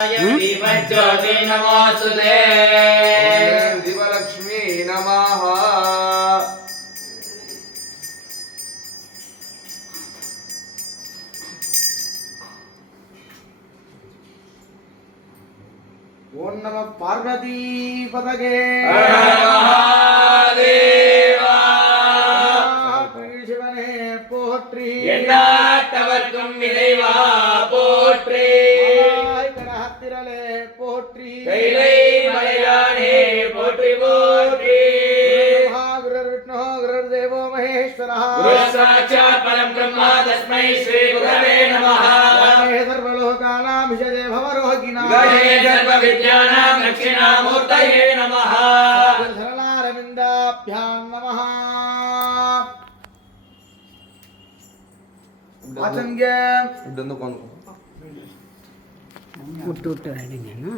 दीपज्योति नमोस्तुते। दिवलक्ष्मी नमः। ओम नमः पार्वती पतगे महादेवा शिवने पोट्री எண்ணாட்டவர்க்கும் இறைவா போற்றி கணஹத்திரலே போற்றி கைலை மலையானே போற்றி போற்றி गुरुर् विष्णु गुरुर्देवो महेश्वरः गुरु साक्षात् परं ब्रह्म तस्मै श्री गुरवे नमः। सर्वलोकानां विषये भवरोगिणां गणे सर्वविद्यानां दक्षिणामूर्तये नमः। शरणारविन्दाभ्यां नमः। आचंगे इधर कौन उठ रहेंगे ना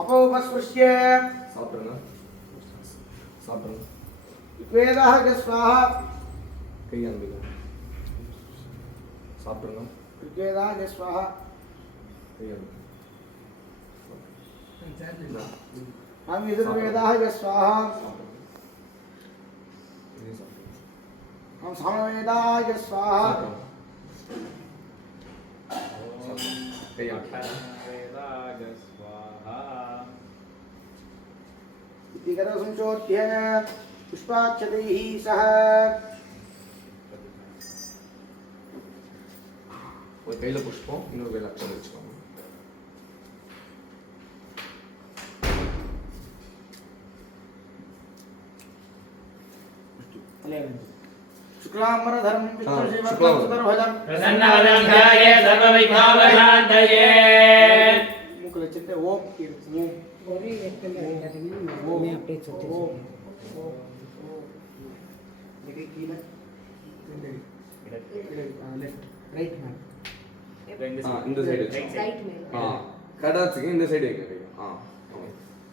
अपौपस्पृश्य सापरना वेदाः के स्वाहा कई अनबिला सापरना वेदाः के स्वाहा कई अनबिला हम इधर वेदाः के स्वाहा हम सामवेदाः के स्वाहा कई इति करसंचोद्य पुष्पाक्षतैः सह वो कैला पुष्पम इन्हों कैला अक्षर लिखा शुक्लांबरधरं विष्णुशिवं प्रसन्नवदनं ध्याये सर्वविघ्नोपशान्तये। मुकुल चित्ते ओम ओम गोरी व्यक्त में मैं अपने छोटे देखिए कीला लेफ्ट राइट में हाँ इन द साइड हाँ कड़ा चिकन इन द साइड है हाँ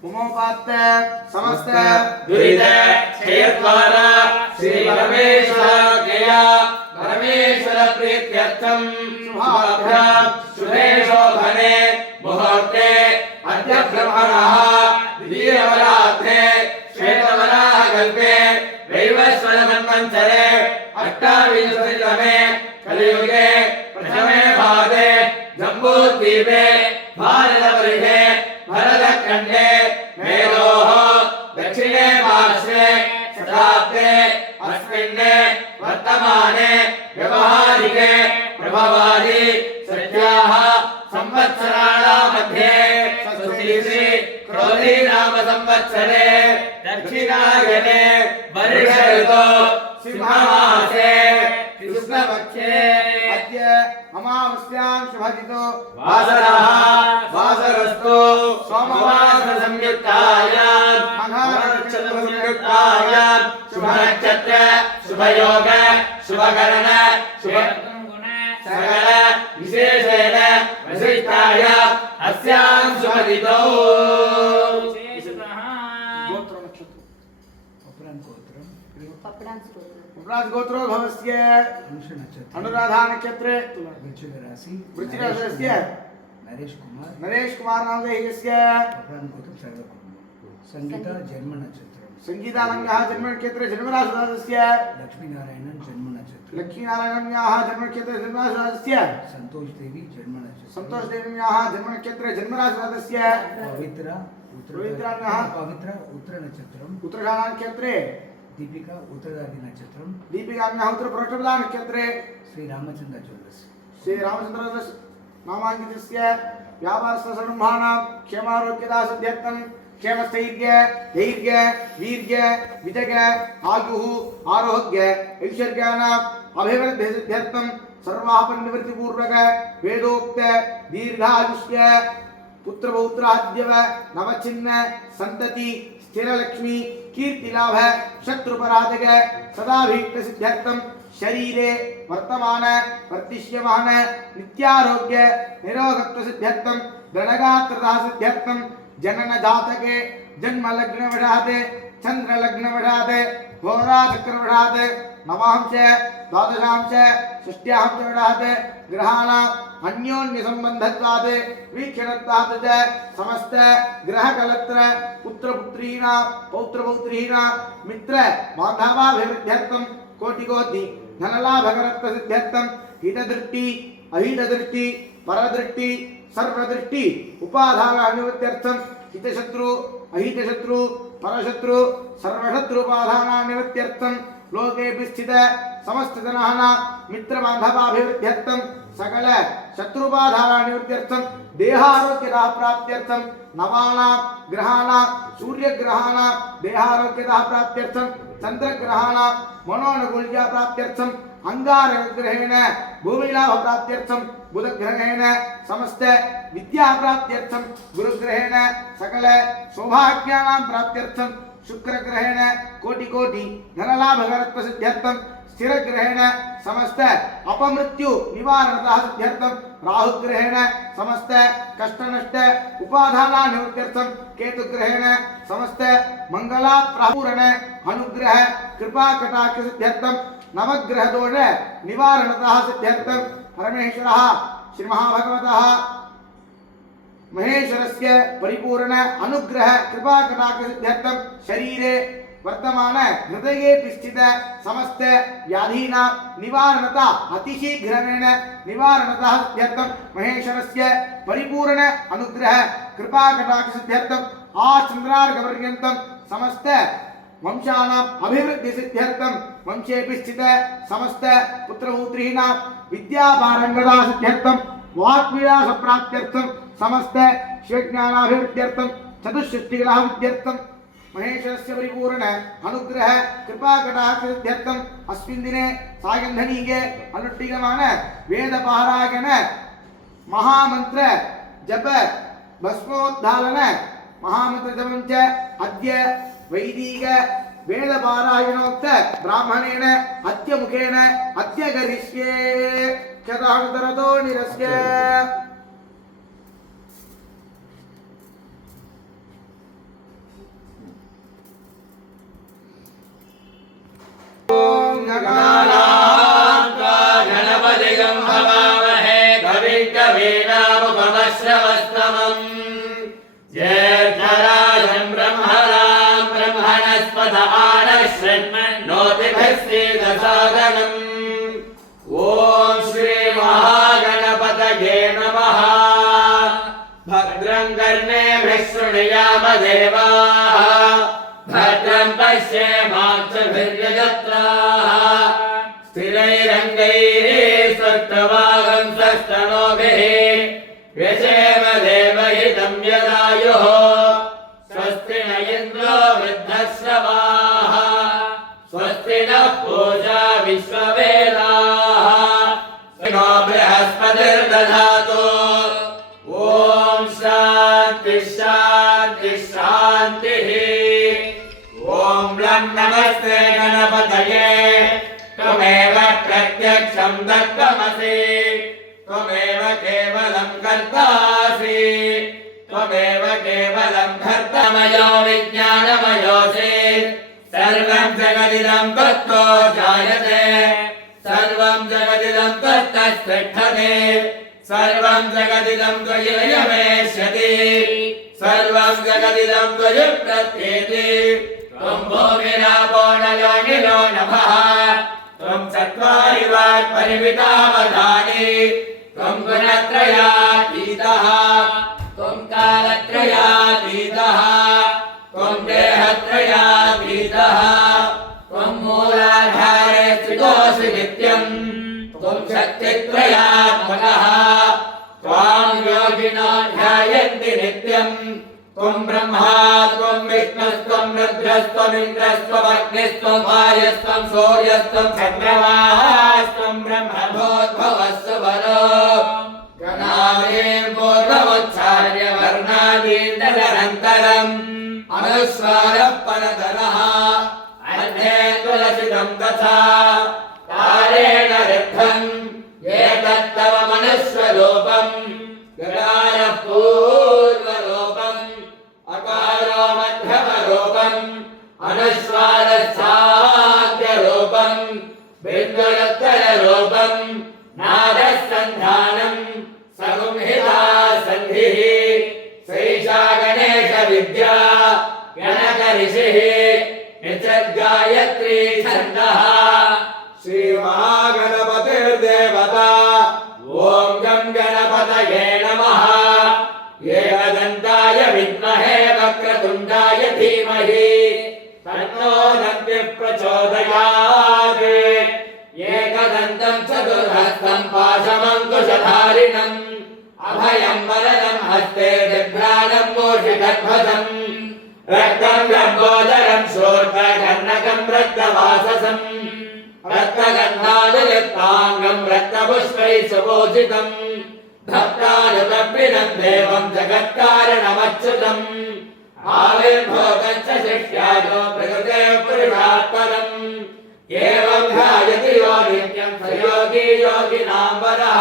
उमोपात समस्त दुरित क्षयद्वारा श्री परमेश्वर गया परमेश्वर प्रीत्यर्थम शुभाभ्यां शुभे शोभने मुहूर्ते अद्य ब्रह्मणः द्वितीयवरात्रे श्वेतवराह कल्पे वैवस्वत संवत्सरे अष्टाविंशतितमे कलियुगे प्रथमे भागे जम्बूद्वीपे भारतवर्षे भरतखण्डे मेरोः दक्षिणे पार्श्वे शताब्दे अस्मिन् वर्तमाने व्यवहारिके प्रभवादि सत्याः संवत्सराणां मध्ये षष्ठीश्री क्रोधी नाम संवत्सरे दक्षिणायने वर्ष ऋतौ सिंहमासे कृष्णपक्षे अद्य अमावास्यां शुभदितो वासरः वासरस्तु सोमवासर संयुक्तायां मघानक्षत्र संयुक्तायां शुभनक्षत्र शुभयोग शुभकरण शुभ सकल विशेषेण वसिष्ठायां अस्यां शुभदितौ गोत्र नक्षत्र उपराज गोत्रो भवस्य अनुराधा नक्षत्रे वृश्चिक राशस्य नरेश कुमार नामधेयस्य संगीता जन्म नक्षत्र संगीतानन्यः जन्म नक्षत्रे जन्मराशिस्य लक्ष्मीनारायणन जन्म नक्षत्र लक्ष्मीनारायणन्याः जन्म नक्षत्रे जन्मराशिस्य संतोष देवी जन्म नक्षत्र संतोष देव्याः जन्म नक्षत्रे जन्मराशिस्य पवित्र पवित्रान्यः पवित्र उत्तर नक्षत्रम उत्तरायण नक्षत्रे दीपिका उत्तरादि नक्षत्रम दीपिकान्यः उत्तर प्रोष्ठपदा नक्षत्रे श्री रामचंद्र ज्वेलर्स श्री रामचंद्र नामांकितस्य व्यापारस्थसंरम्भाणां क्षेमारोग्यदा सिद्ध्यर्थं क्षेमस्थैर्य धैर्य वीर्य विजय आयुः आरोग्य ऐश्वर्याणाम् अभिवृद्धि सिद्ध्यर्थं सर्वापनिवृत्तिपूर्वक वेदोक्त दीर्घायुष्य पुत्रपौत्राद्यव नवचिन्न संतति स्थिरलक्ष्मी कीर्तिलाभ शत्रुपराजक सदाभीष्ट सिद्ध्यर्थं शरीरे वर्तमान वर्तिष्यमान नित्यारोग्य निरोगत्व सिद्ध्यर्थं दृढगात्रता सिद्ध्यर्थं जनन जातके जन्म लग्न विषादे चंद्र लग्न विषादे होरा चक्र विषादे नवांश द्वादशांश षष्ट्यां च विषादे ग्रहाणाम् अन्योन्य संबन्धत्वात् वीक्षणत्वात् च समस्त ग्रहकलत्र पुत्रपुत्रीणां पौत्रपौत्रीणां मित्र बान्धवाभिवृद्ध्यर्थं कोटिकोटि धनलाभकरत्वसिद्ध्यर्थं हितदृष्टि अहितदृष्टि परदृष्टि सर्वदृष्टि उपाधाननिवृत्त्यर्थं हितशत्रु अहितशत्रु परशत्रु सर्वशत्रुपाधाननिवृत्त्यर्थं लोकेऽपि स्थित समस्त जनानां मित्रबान्धवाभिवृद्ध्यर्थं सकल शत्रुपाधाननिवृत्त्यर्थं देहारोग्यता प्राप्त्यर्थं नवानां ग्रहाणां सूर्यग्रहाणां देहारोग्यता प्राप्त्यर्थं चन्द्रग्रहाणां मनोनुकूल्यता प्राप्त्यर्थं अंगारग्रहेण भूमिलाभ प्राप्त्यर्थं बुधग्रहेण समस्त विद्या प्राप्त्यर्थं गुरुग्रहेण सकल सौभाग्यानां प्राप्त्यर्थं शुक्रग्रहेण कोटि धनलाभकरत्व सिद्ध्यर्थं स्थिरग्रहेण समस्त अपमृत्यु निवारणतः सिद्ध्यर्थं राहुग्रहेण समस्त कष्टनष्ट उपाधानानिवृत्त्यर्थं केतुग्रहेण समस्त मंगलाप्रपूरण अनुग्रह कृपा कटाक्ष सिद्ध्यर्थं नवग्रह दोष निवारणतः सिद्ध्यर्थं परमेश्वरः श्री महाभगवतः महेश्वरस्य परिपूर्ण अनुग्रह कृपा कटाक्ष सिद्ध्यर्थं शरीरे वर्तमान हृदये स्थित समस्त व्याधीनां निवारणता अतिशीघ्रेण निवारणतः सिद्ध्यर्थं महेश्वरस्य परिपूर्ण अनुग्रह कृपा कटाक्ष सिद्ध्यर्थं आचन्द्रार्घपर्यन्तं समस्त वंशानाम् अभिवृद्धि सिद्ध्यर्थं वंशेऽपि स्थित समस्त पुत्रपुत्रीणां विद्यापारंगता सिद्ध्यर्थं वाक्विलास प्राप्त्यर्थं समस्त शिवज्ञानाभिवृद्ध्यर्थं चतुष्षष्टिकलाः विद्यर्थं महेश्वरस्य परिपूर्ण अनुग्रह कृपा कटाक्ष सिद्ध्यर्थं अस्मिन् दिने सायन्धनीये अनुष्ठीयमान वेदपारायण महामन्त्र जप भस्मोद्धालन महामन्त्र जपं च अद्य वैदिक वेदपारायणोक्त ब्राह्मणेन अद्य मुखेन अद्य करिष्ये क्षतान्तरतो निरस्य गणपतिगं भवामहे कविं कवीनामुपमश्रवस्तमम् ज्येष्ठराजं ब्रह्मणां ब्रह्मणस्पत आनश्रन्नोतिभिस्सीदसादनम् ॐ श्री महागणपतये नमः भद्रं कर्णेभिः शृणुयाम देवाः भद्रं पश्येमाक्षभिर्यजत्राः स्थिरैरङ्गैः स्वस्तवागं स्वस्तनोभिः व्यशेम देवहितं यदायुः स्वस्ति न इन्द्रो वृद्धश्रवाः स्वस्ति नः पूषा विश्ववेदाः नो बृहस्पतिर्दधातु ॐ शान्ति शान्ति शान्तिः ॐ लं नमस्ते गणपतये त्वमेव प्रत्यक्षं दत्तमसि त्वमेव केवलं कर्तासि त्वमेव केवलं कर्तमयो विज्ञानमयोऽसि सर्वं जगदिदं त्वत्तो जायते सर्वं जगदिदं त्वत्तस्तिष्ठति सर्वं जगदिदं त्वयिलयमेष्यति सर्वं जगदिदं त्वयि प्रत्येति त्वं भूमिरापो नलो निलो नभः त्वं चत्वारि वाक्परिमितावधानि त्वं गुणत्रयातीतः त्वं कालत्रयातीतः त्वं देहत्रयातीतः त्वं मूलाधारे स्थितोऽसि नित्यं त्वं शक्तित्रयात्मकः त्वां योगिनो ध्यायन्ति नित्यं त्वं ब्रह्मा त्वं विष्णुस्त्वं रुद्रस्त्वमिन्द्रस्त्वमग्निस्त्वं वायुस्त्वं सूर्यस्त्वं चन्द्रमास्त्वं ब्रह्मभूर्भुवस्सु वरो गणादीन् पूर्वमुच्चार्य वर्णादीन् तदनन्तरम् अनुस्वारः परतरः अर्धे तुलसितं तथा कालेन ऋद्धम् एतत्तव मनुष्यरूपम् गणाय पूर्वरूपम् अकारो मध्यमरूपम् अनुस्वारस्थाद्यरूपम् बिन्दुरुत्तररूपम् नादस्कन्ध सिद्धिः सैषा गणेश विद्या गणक ऋषिः नित्यगायत्री छन्दः श्रीमहागणपतिर्देवता ॐ गं गणपतये नमः एकदन्ताय विद्महे वक्रतुण्डाय धीमहि तन्नो दन्तिः प्रचोदयात् एकदन्तं चतुर्हस्तं पाशमङ्कुशधारिणम् अभयं वरदं हस्ते बिभ्राणं मूषिकध्वजम् रक्तं लम्बोदरं शूर्पकर्णकं रक्तवाससं रक्तगन्धानुयुक्ताङ्गं रक्तपुष्पैः सुपूजितम् भक्तानुकम्पिनं देवं जगत्कारणमच्युतम् आविर्भूतं च शिष्यायो प्रकृते पुरुषात् परम् एवं ध्यायति यो नित्यं स योगी योगिनां वरः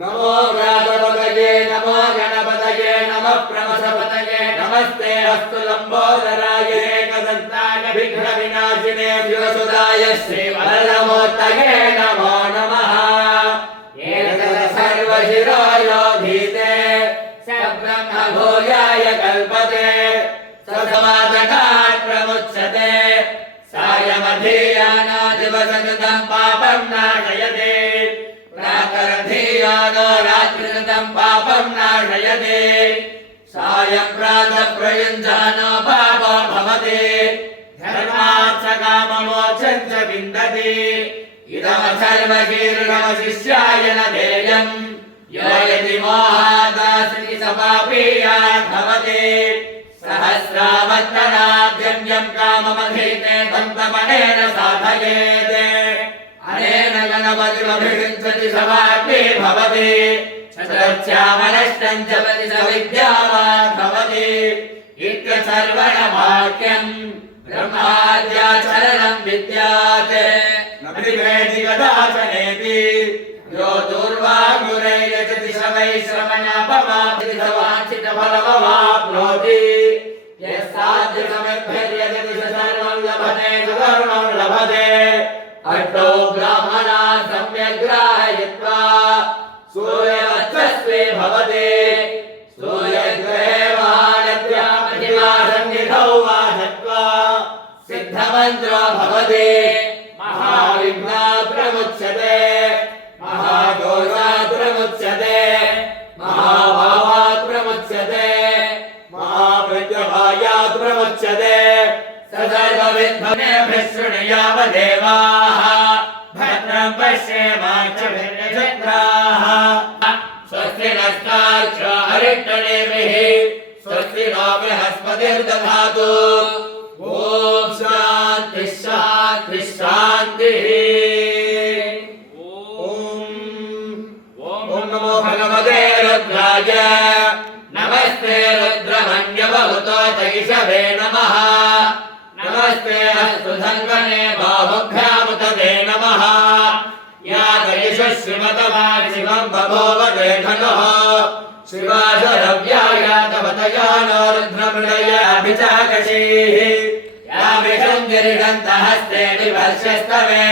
नमो व्यासपतये नमो गणपतये नमः प्रमथपतये नमस्ते अस्तु लम्बोदराय एकदन्ताय विघ्नविनाशिने शिवसुदाय श्रीवरदमूर्तये नमो नमः सर्वशिरोयोधीते स ब्रह्मभूयाय कल्पते स समादकात् प्रमुच्यते सायमधीयानादिवसकृतं पापं नाशयते प्रातरधीयानो रात्रिकृतं पापं नाशयते सायं प्रातः प्रयुञ्जानो पापो भवति धर्मार्थकाममोक्षं च विन्दति इदमथर्वशीर्षमशिष्याय न देयम् यो यदि मोहादास्ति स पापीयान् भवति सहस्रावर्तनाद्यं यं काममधीते तं तमनेन साधयेत् अनेन गणपतिमभिषिञ्चति स पापी भवति शतच्चामनष्टं जपति स विद्यावान् भवति इत्यथर्वणवाक्यम् ब्रह्माद्याचरणं विद्यात् न विभेति कदाचनेति यो दूर्वाङ्गुरैर्यजति स वै श्रवणमवाप्ति स वाञ्छितफलमवाप्नोति यस्साध्यसमिद्भिर्यजति स सर्वं लभते स धर्मं लभते अष्टौ ब्राह्मणाः सम्यग्राहयित्वा सूर्यवत्सस्वे भवति सूर्यग्रहे महानद्यां प्रतिमासन्निधौ वा धत्वा सिद्धमन्त्रो भवति महाविघ्नात् प्रमुच्यते महादोषात् प्रमुच्यते महाभावात् प्रमुच्यते महाप्रत्यभायात् प्रमुच्यते स सर्वविद्भवेभ्यः शृणुयावदेवाः भद्रं पश्येमाक्षभिर्यजत्राः स्वस्ति नस्तार्क्ष्यो हरिष्ठनेमिः स्वस्ति नो बृहस्पतिर्दधातु ॐ शान्तिः शान्तिः शान्तिः ॐ नमो भगवते रुद्राय नमस्ते रुद्रमन्यवहुतो तैषवे नमः नमस्ते अस्तुधन्वने बाहुभ्यामुतवे नमः या तैषु श्रीमतमा शिवं बभोव देधनुः शिवाशरव्याया तवतया नो रुद्रमृडयाभिचाकशीः या विषङ्गिरिगन्तहस्ते विवर्षस्तवे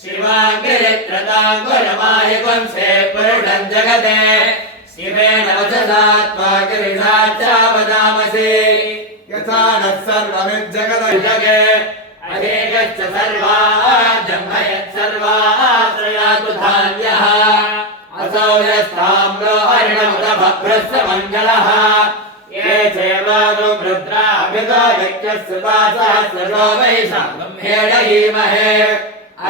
शिवाङ्गिरित्रताङ्गुरमाहिपुंसे पुरुषं जगते शिवेन वचसात्मा गिरिशाच्चावदामसि यथा नः सर्वमिज्जगदजगे अहेकश्च सर्वाजम्भयत् सर्वाश्रयातु धान्यः असौ यस्ताम्रो हरिणमुदभभ्रस्य मङ्गलः ये चैवागो रुद्राभितो व्यक्यस्सुता सहस्रशो वैशाखं हेडयीमहे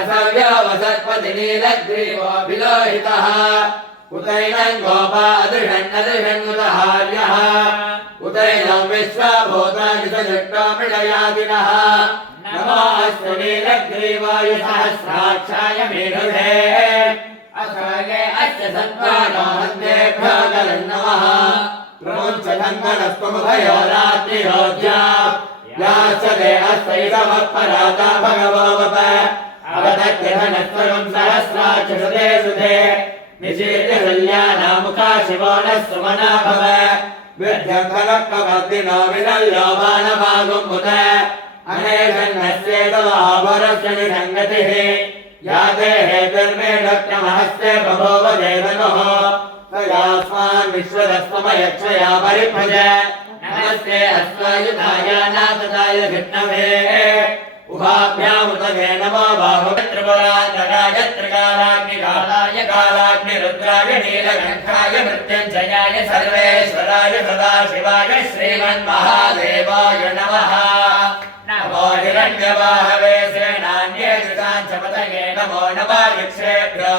असव्यो वसत्पति नीलग्रीवोऽभिलोहितः उतैनं गोपादृषन्नदृषन्नुतहार्यः उतैनं विश्वभूतानि सदृष्टो मृडयादिनः नमोऽस्तु नीलग्रीवाय सहस्राक्षाय मेरुधे असाये अस्य सत्त्वानो हन्तेभ्यो नमः प्रमुञ्चधन्वनस्त्वमुभयो रात्रिहोज्या याचते अस्तैषमत्पराता भगवोऽवप अवदत्यधनस्त्वं सहस्राक्षसुते सुधे निशीर्य शल्यानामुखा शिवो नः सुमना भव विद्यन्धनक्कवर्तिनो विनल्यो बाणभागुम्बुत अनेकन्नस्येतवाभरस्य निषङ्गतिः याते हेतुर्मे डक्टमहस्ते बभोव देवनुः तयास्मान् विश्वदस्मयक्षया परिभज नमस्ते अस्वायुधाय नाथदाय विष्णवे उभाभ्यामुदगे नमो बाहुत्रिपुरान्तकाय त्रिकालाग्निकालाय कालाग्निरुद्राय नीलकण्ठाय मृत्युञ्जयाय सर्वेश्वराय सदाशिवाय श्रीमन्महादेवाय नमः नमो हिरण्यवाहवे सेनान्ये कृताञ्चपतये नमो नमः वृक्षेभ्यो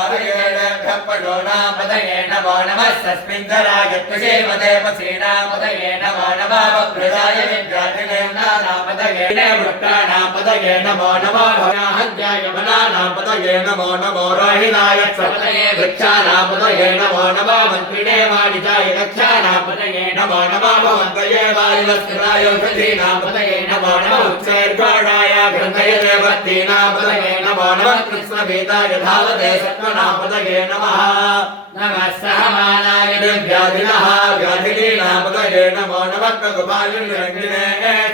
पटोनापतये नमो नमः सस्मिन्धराय त्वशेमदे पसीनापतये नमो नमः वप्रदाय विद्याधिने नानापतये वृक्काणापतये नमो नमो भयाहत्याय वनानापतये नमो नमो रोहिणाय सपतये वृक्षाणापतये नमो नमः मन्त्रिणे वाणिजाय दक्षाणापतये नमो नमः भवन्तये वायुवस्त्राय औषधीनापतये नमो नमः उच्चैर्गौणाय ग्रन्थयते भक्तीनापतये नमो नमः कृष्णभीताय धावते सत्त्वनापतये नमः नमः सहमानाय दिव्याधिनः व्याधिनीनापतये नमो नमः ककुपालिनिरङ्गिने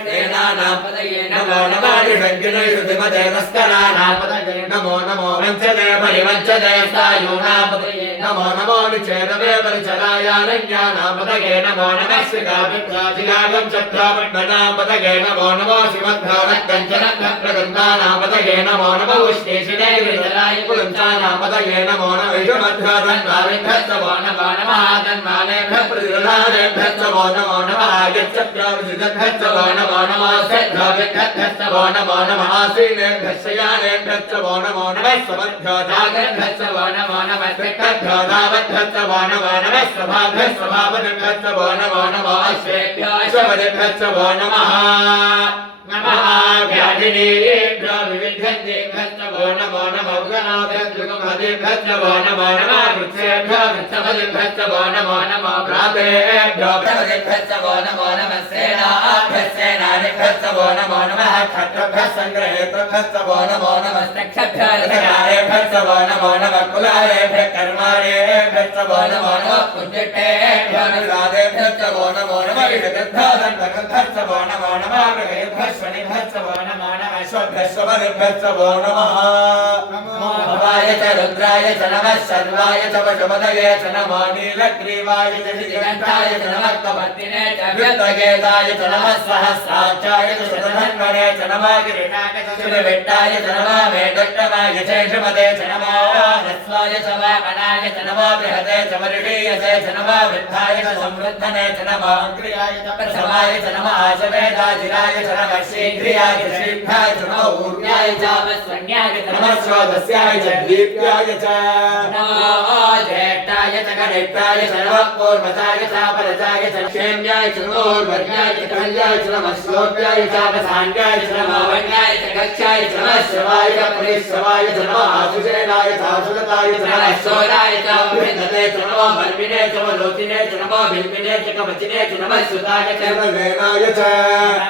तेनानापतये नमो नमः निरङ्गिने श्रुतिमते तस्करानापतये नमो नमो वञ्चते परिवञ्चते सायूनापतये नमो नमो निचेतवे परिचलायानज्ञानापतये नमो नमः श्रीकाभिप्राजिगागं चक्रापट्टनापतये नमो नमो श्रीमद्भारतकञ्चनप्रगन्धानापतये नमो नमो उष्णेशिने विजलाय पुरुञ्चानापतये नमो नमः विष्णुमध्वाधन्वाविभ्यस्तवो नमो नमः तन्मानेभ्यः प्रतिगृहानेभ्यस्तवो नमो नमः यच्चक्रावृजितभ्यस्तवो नमो नमः सद्भाविभ्यस्तवो नमो नमः श्रीनेभ्यश्चयानेभ्यस्तवो नमो नमः समध्योजागभ्यस्तवो नमो नमः सिक्तभ्योधावद्भ्यस्तवो नमो नमः स्वभाभ्यस्वभावदिभ्यस्तवो नमो नमः अश्वेभ्यो अश्वपदिभ्यस्तवो नमः नमः व्याधिनीभ्यो विविध्यन्तेभ्यस्तवो नमो नमः उगनाभ्यस्तुगमहदेभ्यस्तवो नमो नमः वृक्षेभ्यो वृक्षपदिभ्यस्तवो नमो नमः प्रातेभ्यो भ्रमदिभ्यस्तवो नमो नमः सेनाभ्यस्तेनादिभ्यस्तवो नमो नमः क्षत्रभ्यस्सङ्ग्रहेतृभ्यस्तवो नमो नमः स्तक्षभ्यादिभ्यस्तवो नमो नमः कुलारेभ्यः कर्मारेभ्यस्तवो नमो नमः पुण्यटेभ्यो निरादेभ्यस्तवो नमो नमः विषगद्भ्यस्तवो नमो नमः शनिभ्यस्तवो नमो नमः स्वभ्यस्वपदिभ्यस्तवो नमः नमो भवाय च रुद्राय च नमः सर्वाय च वशपदये च नमो नीलग्रीवाय च श्रीकण्ठाय च नमः कपर्दिने च वृत्तगेताय च नमः सहस्राक्षाय च शतधन्वने च नमः गिरिटाय च श्रीविट्टाय च नमः वेदट्टमाय च शेषपदे च नमः ह्रस्वाय च वामनाय च नमः बृहते च वर्षीयसे च नमः वृद्धाय च संवृद्धने च नमः अग्र्याय च प्रसवाय च नमः आशवेदाजिराय च नमः शीघ्रियाय च श्रीभ्याय च नमः ऊर्व्याय च वस्वन्याय च नमः स्वदस्याय च दीप्याय च नमो ज्येष्ठाय च कनिष्ठाय च नमः पूर्वजाय च परजाय च क्षेम्याय च नमो ऊर्ध्वर्याय च कल्याय च नमः श्लोक्याय च अवसान्याय च नमो वन्याय च कक्षाय च नमः शिवाय च परिश्रवाय च नमः आशुषेणाय च आशुलताय च नमः शोराय च अभिनते च नमो बर्मिने च लोचिने च नमो बिल्मिने च कवचिने च नमः सुताय च वेनाय च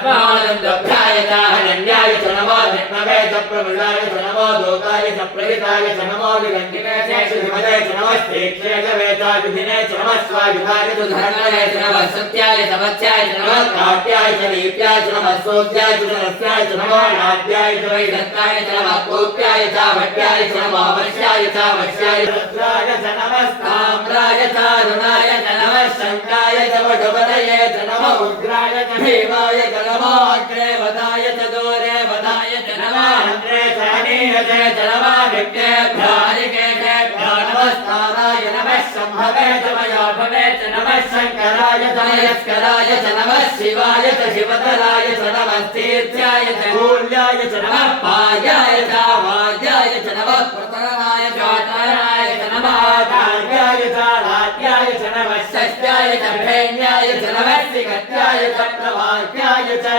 नमोऽनन्दभ्याय च अनन्याय च नमो विष्णवे च प्रमृडाय च नमो दोताय च प्रहिताय च नमो निरञ्जने च श्रीमते च नमः स्तेक्ष्ये च वेदाविधिने च नमः स्वायुधाय च धर्मये च नमः सत्याय च वत्स्याय च नमः काट्याय च नीप्याय च नमः सोद्याय च रस्याय च नमो नाद्याय च वैदत्ताय च नमः कोप्याय च भट्याय च नमः वर्ष्याय च वश्याय रुद्राय च नमः ताम्राय च अरुणाय च नमः शङ्काय च वटुपदये च नमः उग्राय च भीमाय च नमः अग्रे वदाय च दूरे वदाय च नमः अग्रे च अनीयते च नमः विज्ञेभ्यो हरिकेभ्यो नमः स्थानाय नमः शम्भवे च मयोभवे च नमः शङ्कराय च यस्कराय च नमः शिवाय च शिवतराय च नमः तीर्थ्याय च मूल्याय च नमः पायाय च वाद्याय च नमः प्रतरणाय च आतराय च नमः आचार्याय च लाट्याय च नमः षष्ट्याय च भेण्याय च नमः श्रीगत्याय च प्रभात्याय च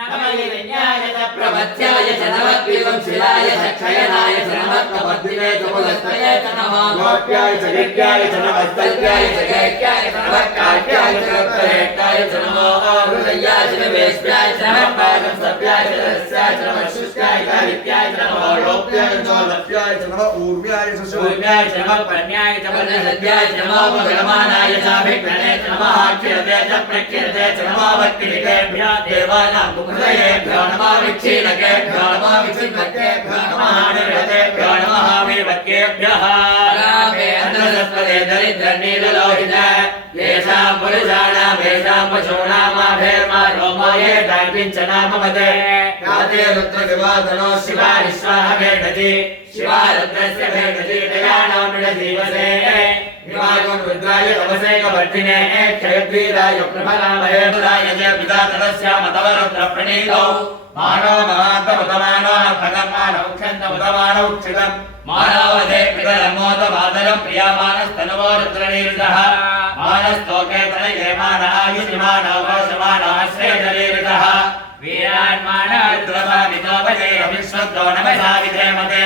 नमः हिरण्याय च प्रभत्याय च नमः विवंशिलाय च क्षयनाय च नमः कपर्दिने च पुलस्तये च नमः गोप्याय च गिट्याय च नमः स्तल्प्याय च गैक्याय च नमः काट्याय च रक्तहेट्टाय च नमः हृदयाय च निवेश्याय च नमः पादंसप्याय च रस्याय च नमः शुष्काय च हरिप्याय च नमः लोप्याय च लप्याय च नमः ऊर्व्याय च शूर्व्याय च नमः पर्ण्याय च वर्णसद्याय च नमः पगलमानाय च भिक्खणे च नमः क्षीरते च प्रक्षीरते च नमः वक्तिकेभ्यः देवानां कुहृदयेभ्यो नमः विक्षीणकेभ्यो नमः विक्षिणकेभ्यो नमः निर्वतेभ्यो नमः विवक्केभ्यः रामे अन्नसत्पदे दरिद्रनीललोहित येषां पुरुषाणां येषां पशूनामाभेर्मा रोमो ये किञ्चनामपदे याते रुद्रविवादनो शिवा विश्वाः भेदति शिवा रुद्रस्य भेदति दयानां मृडजीवसे विवागं रुद्राय तमसेकवर्धिने क्षयद्वीराय प्रफलामहे पुराय च पिता तदस्यामतवरुद्रप्रणीतौ मानो महान्तमुतमानो भगन्मानौ क्षन्तमुतमानौ क्षितम् मानवधे पितरमोदमादरं प्रियमानस्तनुवो रुद्रनीरुतः मानस्तोके तनये मानायुषमाणावशमानाश्रयजनीरुतः वीरान्मानरुद्रभामितोपजे अविश्वतो नमसा विधेमते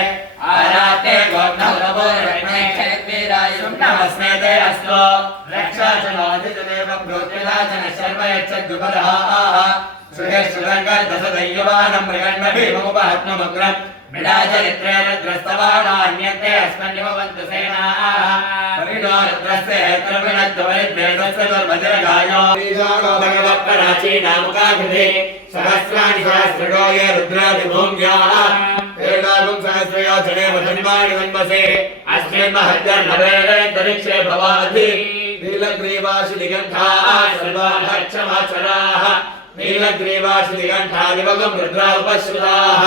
आराते गोब्धवरवोरणे क्षयद्वीराय नमस्मेते अस्तु रक्षा च नोदितदेव प्रोत्तिलाचन शर्म यच्छद्विपदः सुहेश्वरङ्गर्दशदैयवानं मृगन्मभीममुपहत्ममग्रम् मृडाचरित्रे रुद्रस्तवानान्यते अस्मन्निवन्तु सेनाः परिणो रुद्रस्य हेत्रविणद्वरिद्वेदस्य दुर्भद्रगायो बीजाणो भगवत्पराचीनामुखाकृते सहस्राणि सहस्रडो ये रुद्रादिभूम्याः तेडागुं सहस्रयोजने वधन्वाणि वन्वसे अस्मिन् महद्यर्नवेरेऽन्तरिक्षे भवाधि नीलग्रीवासि दिगन्धाः सर्वाभक्षमाचराः नीलग्रीवासिदिगण्ठादिवगं रुद्रा उपश्रुताः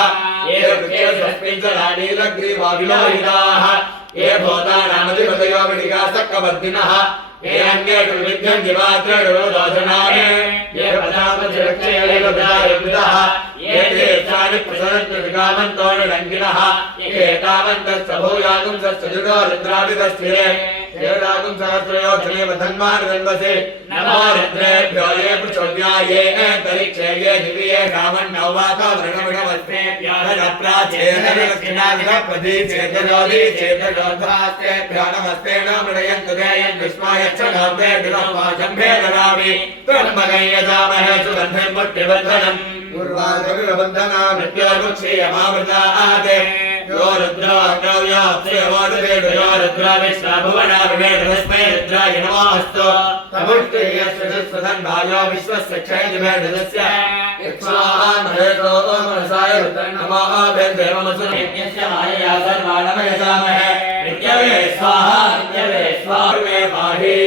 ये रुद्रेष्वस्मिञ्चला नीलग्रीवाविलोहिताः ये भूतानामधिपतयो विडिगासक्कवर्धिनः ये अन्येषु विद्यं दिवात्रेषुरोधनानि ये प्रजापतिरक्षयेलुदायुधः ये देशानि प्रसरन्ति विगामन्तो निरङ्गिणः ये एतावन्तः सभूयागुंसस्तुजो रुद्राभितस्थिरे देवरागुं सहस्रयोजने वधन्वान् वन्वसे नमो रुद्रेभ्यो ये प्रचोद्या ये अन्तरिक्षे ये दिवि ये गामन्नौवाकवृणविणवस्तेभ्यः नमस्ते न मृडयन्तु ते यद्विस्मायच्छनोते विलोमाजम्भे ददामि त्वन्मगं यजामहे सुगन्धिं पुष्टिवर्धनम् पूर्वागविवन्दना मृत्योर्मुक्षीयमामृताते यो रुद्रो अग्रव्यो अप्सयोदवेदो यो रुद्रो विश्वभुवना विवेदस्मै रुद्राय नमोऽस्तु तमुष्टियस्वधन्भायो विश्वस्य क्षयदिवेदस्य यक्ष्वामहेतो मनसाय रुद्रं नमः वेदेवमसुरयज्ञस्य मायया सर्वाणमयजामहे नित्यवे स्वाहा नित्यवे स्वाहा पाहि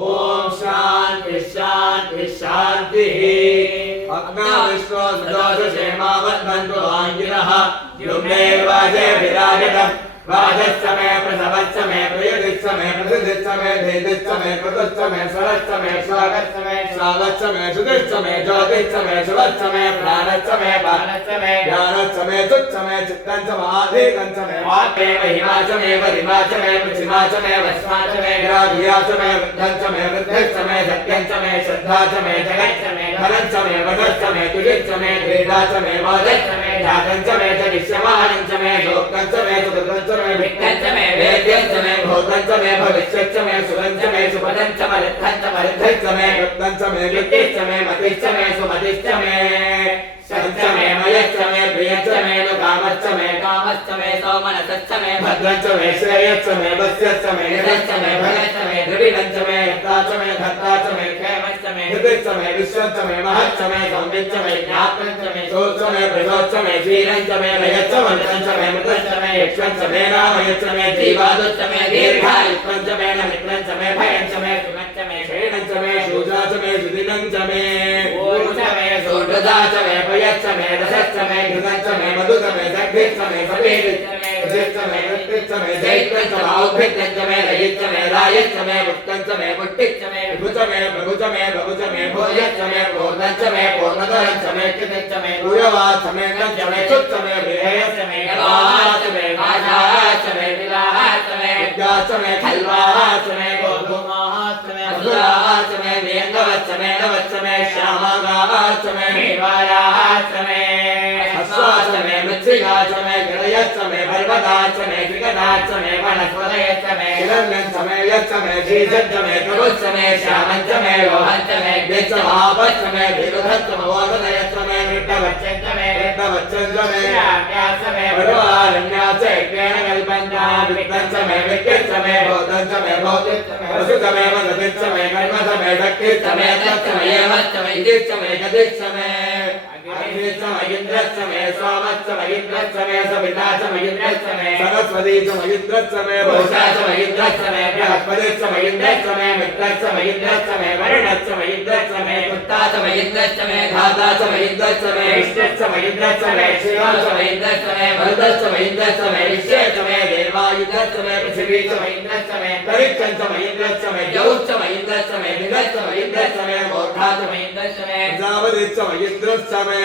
ॐ शान्ति शान्ति शान्तिः अग्ना विश्वो सुदोषेमावद्वन्तु आङ्गिरः युम्ने वाजे विराजतम् वाजस्समे प्रसवस्समे प्रियदिस्समे प्रसिद्धिस्समे धेदिस्समे कृतस्समे सरस्समे स्वागस्समे श्रावस्समे सुदिस्समे ज्योतिस्समे शुभस्समे प्राणस्समे बाणस्समे ज्ञानस्समे तुत्समे चित्तञ्चमाधीकञ्चमे वाक्ये महिमाचमे वरिमाचमे पृथिमाचमे वस्माचमे ग्राभियाचमे वृद्धञ्चमे वृद्धिस्समे सत्यञ्चमे श्रद्धाचमे जगच्चमे धनञ्चमे वधस्समे तुजिच्चमे क्रीडाचमे वाजच्चमे जातञ्चमे च विश्यमानञ्चमे शोक्तञ्चमे सुकृतञ्चमे विघ्नञ्चमे वेद्यञ्चमे भूतञ्चमे भविष्यच्चमे सुगञ्चमे सुपदञ्चमे लिद्धञ्चमे कृत्तञ्चमे विद्यश्चमे मतिश्चमे सुमतिश्चमे सञ्चमे मयश्चमे प्रियश्चमे कामश्चमे कामश्चमे सौमनसश्चमे भद्रञ्चमे श्रेयश्चमे वस्यश्चमे निधश्चमे भयश्चमे द्रविणञ्चमे हताचमे धत्ताचमे क्षेमश्चमे हृदिश्चमे विश्वश्चमे महश्चमे संविच्चमे ज्ञातञ्चमे शोचमे प्रशोचमे क्षीरञ्चमे भयश्चमे मृतश्चमे यक्षञ्चमे नामयश्चमे जीवादुश्चमे दीर्घायुष्मञ्चमे नमित्रञ्चमे भयञ्चमे सुमञ्चमे क्षेणञ्चमे शूजाचमे सुदिनञ्चमे ऊर्चमे शूद्रदाचमे भयश्चमे रसश्चमे घृतञ्चमे मधुचमे दग्धिश्चमे सपेदिश्चमे रजश्चमे रक्तिश्चमे दैत्यञ्चमे औद्भिद्यञ्चमे रयिश्चमे रायश्चमे पुष्टञ्चमे पुष्टिश्चमे विभुचमे प्रभुचमे बहुचमे भोजश्चमे पूर्णञ्चमे पूर्णधरञ्चमे कृतञ्चमे भूयवाचमे नञ्चमे चुच्चमे बृहयश्चमे गवाचमे भाजाचमे विलाचमे विद्याचमे खल्वाचमे गोधूमाचमे मधुराचमे वेङ्गवच्चमे नवच्चमे श्यामागाचमे मेवायाचमे अश्वाचमे मृत्तिकाचमे गणयच्चमे पर्वताचमे विगताचमे वनस्पतयच्चमे हिरण्यञ्चमे यच्चमे धीजच्चमे प्रभुच्चमे श्यामञ्चमे लोहञ्चमे व्यच्चमापच्चमे विरुधच्चमे वोदनयच्चमे वृद्धवच्चञ्चमे व्यासमे भगवारण्याचैक्येन कल्पन्ता वित्तञ्चमे वित्तिच्चमे भूतञ्चमे भौतिच्चमे वसुचमे वसतिच्चमे कर्मचमे शक्तिश्चमे तत्समये वत्समे इतिश्चमे गतिश्चमे अग्निश्चमे इन्द्रश्चमे सोमश्चमे इन्द्रश्चमे सविताश्चमे इन्द्रश्चमे सरस्वतीश्चमे इन्द्रश्चमे भूषाश्चमे इन्द्रश्चमे बृहस्पतिश्चमे इन्द्रश्चमे मित्रश्चमे इन्द्रश्चमे वरुणश्चमे इन्द्रश्चमे पुत्ताश्चमे इन्द्रश्चमे धाताश्चमे इन्द्रश्चमे विष्णुश्चमे इन्द्रश्चमे शिवाश्चमे इन्द्रश्चमे मरुतश्चमे इन्द्रश्चमे ऋष्यश्चमे देवायुधश्चमे पृथिवीश्चमे इन्द्रश्चमे तरिक्षश्चमे इन्द्रश्चमे यौश्चमे इन्द्रश्चमे निगश्चमे इन्द्रश्चमे मोक्षाश्चमे इन्द्रश्चमे प्रजापतिश्चमे इन्द्रश्चमे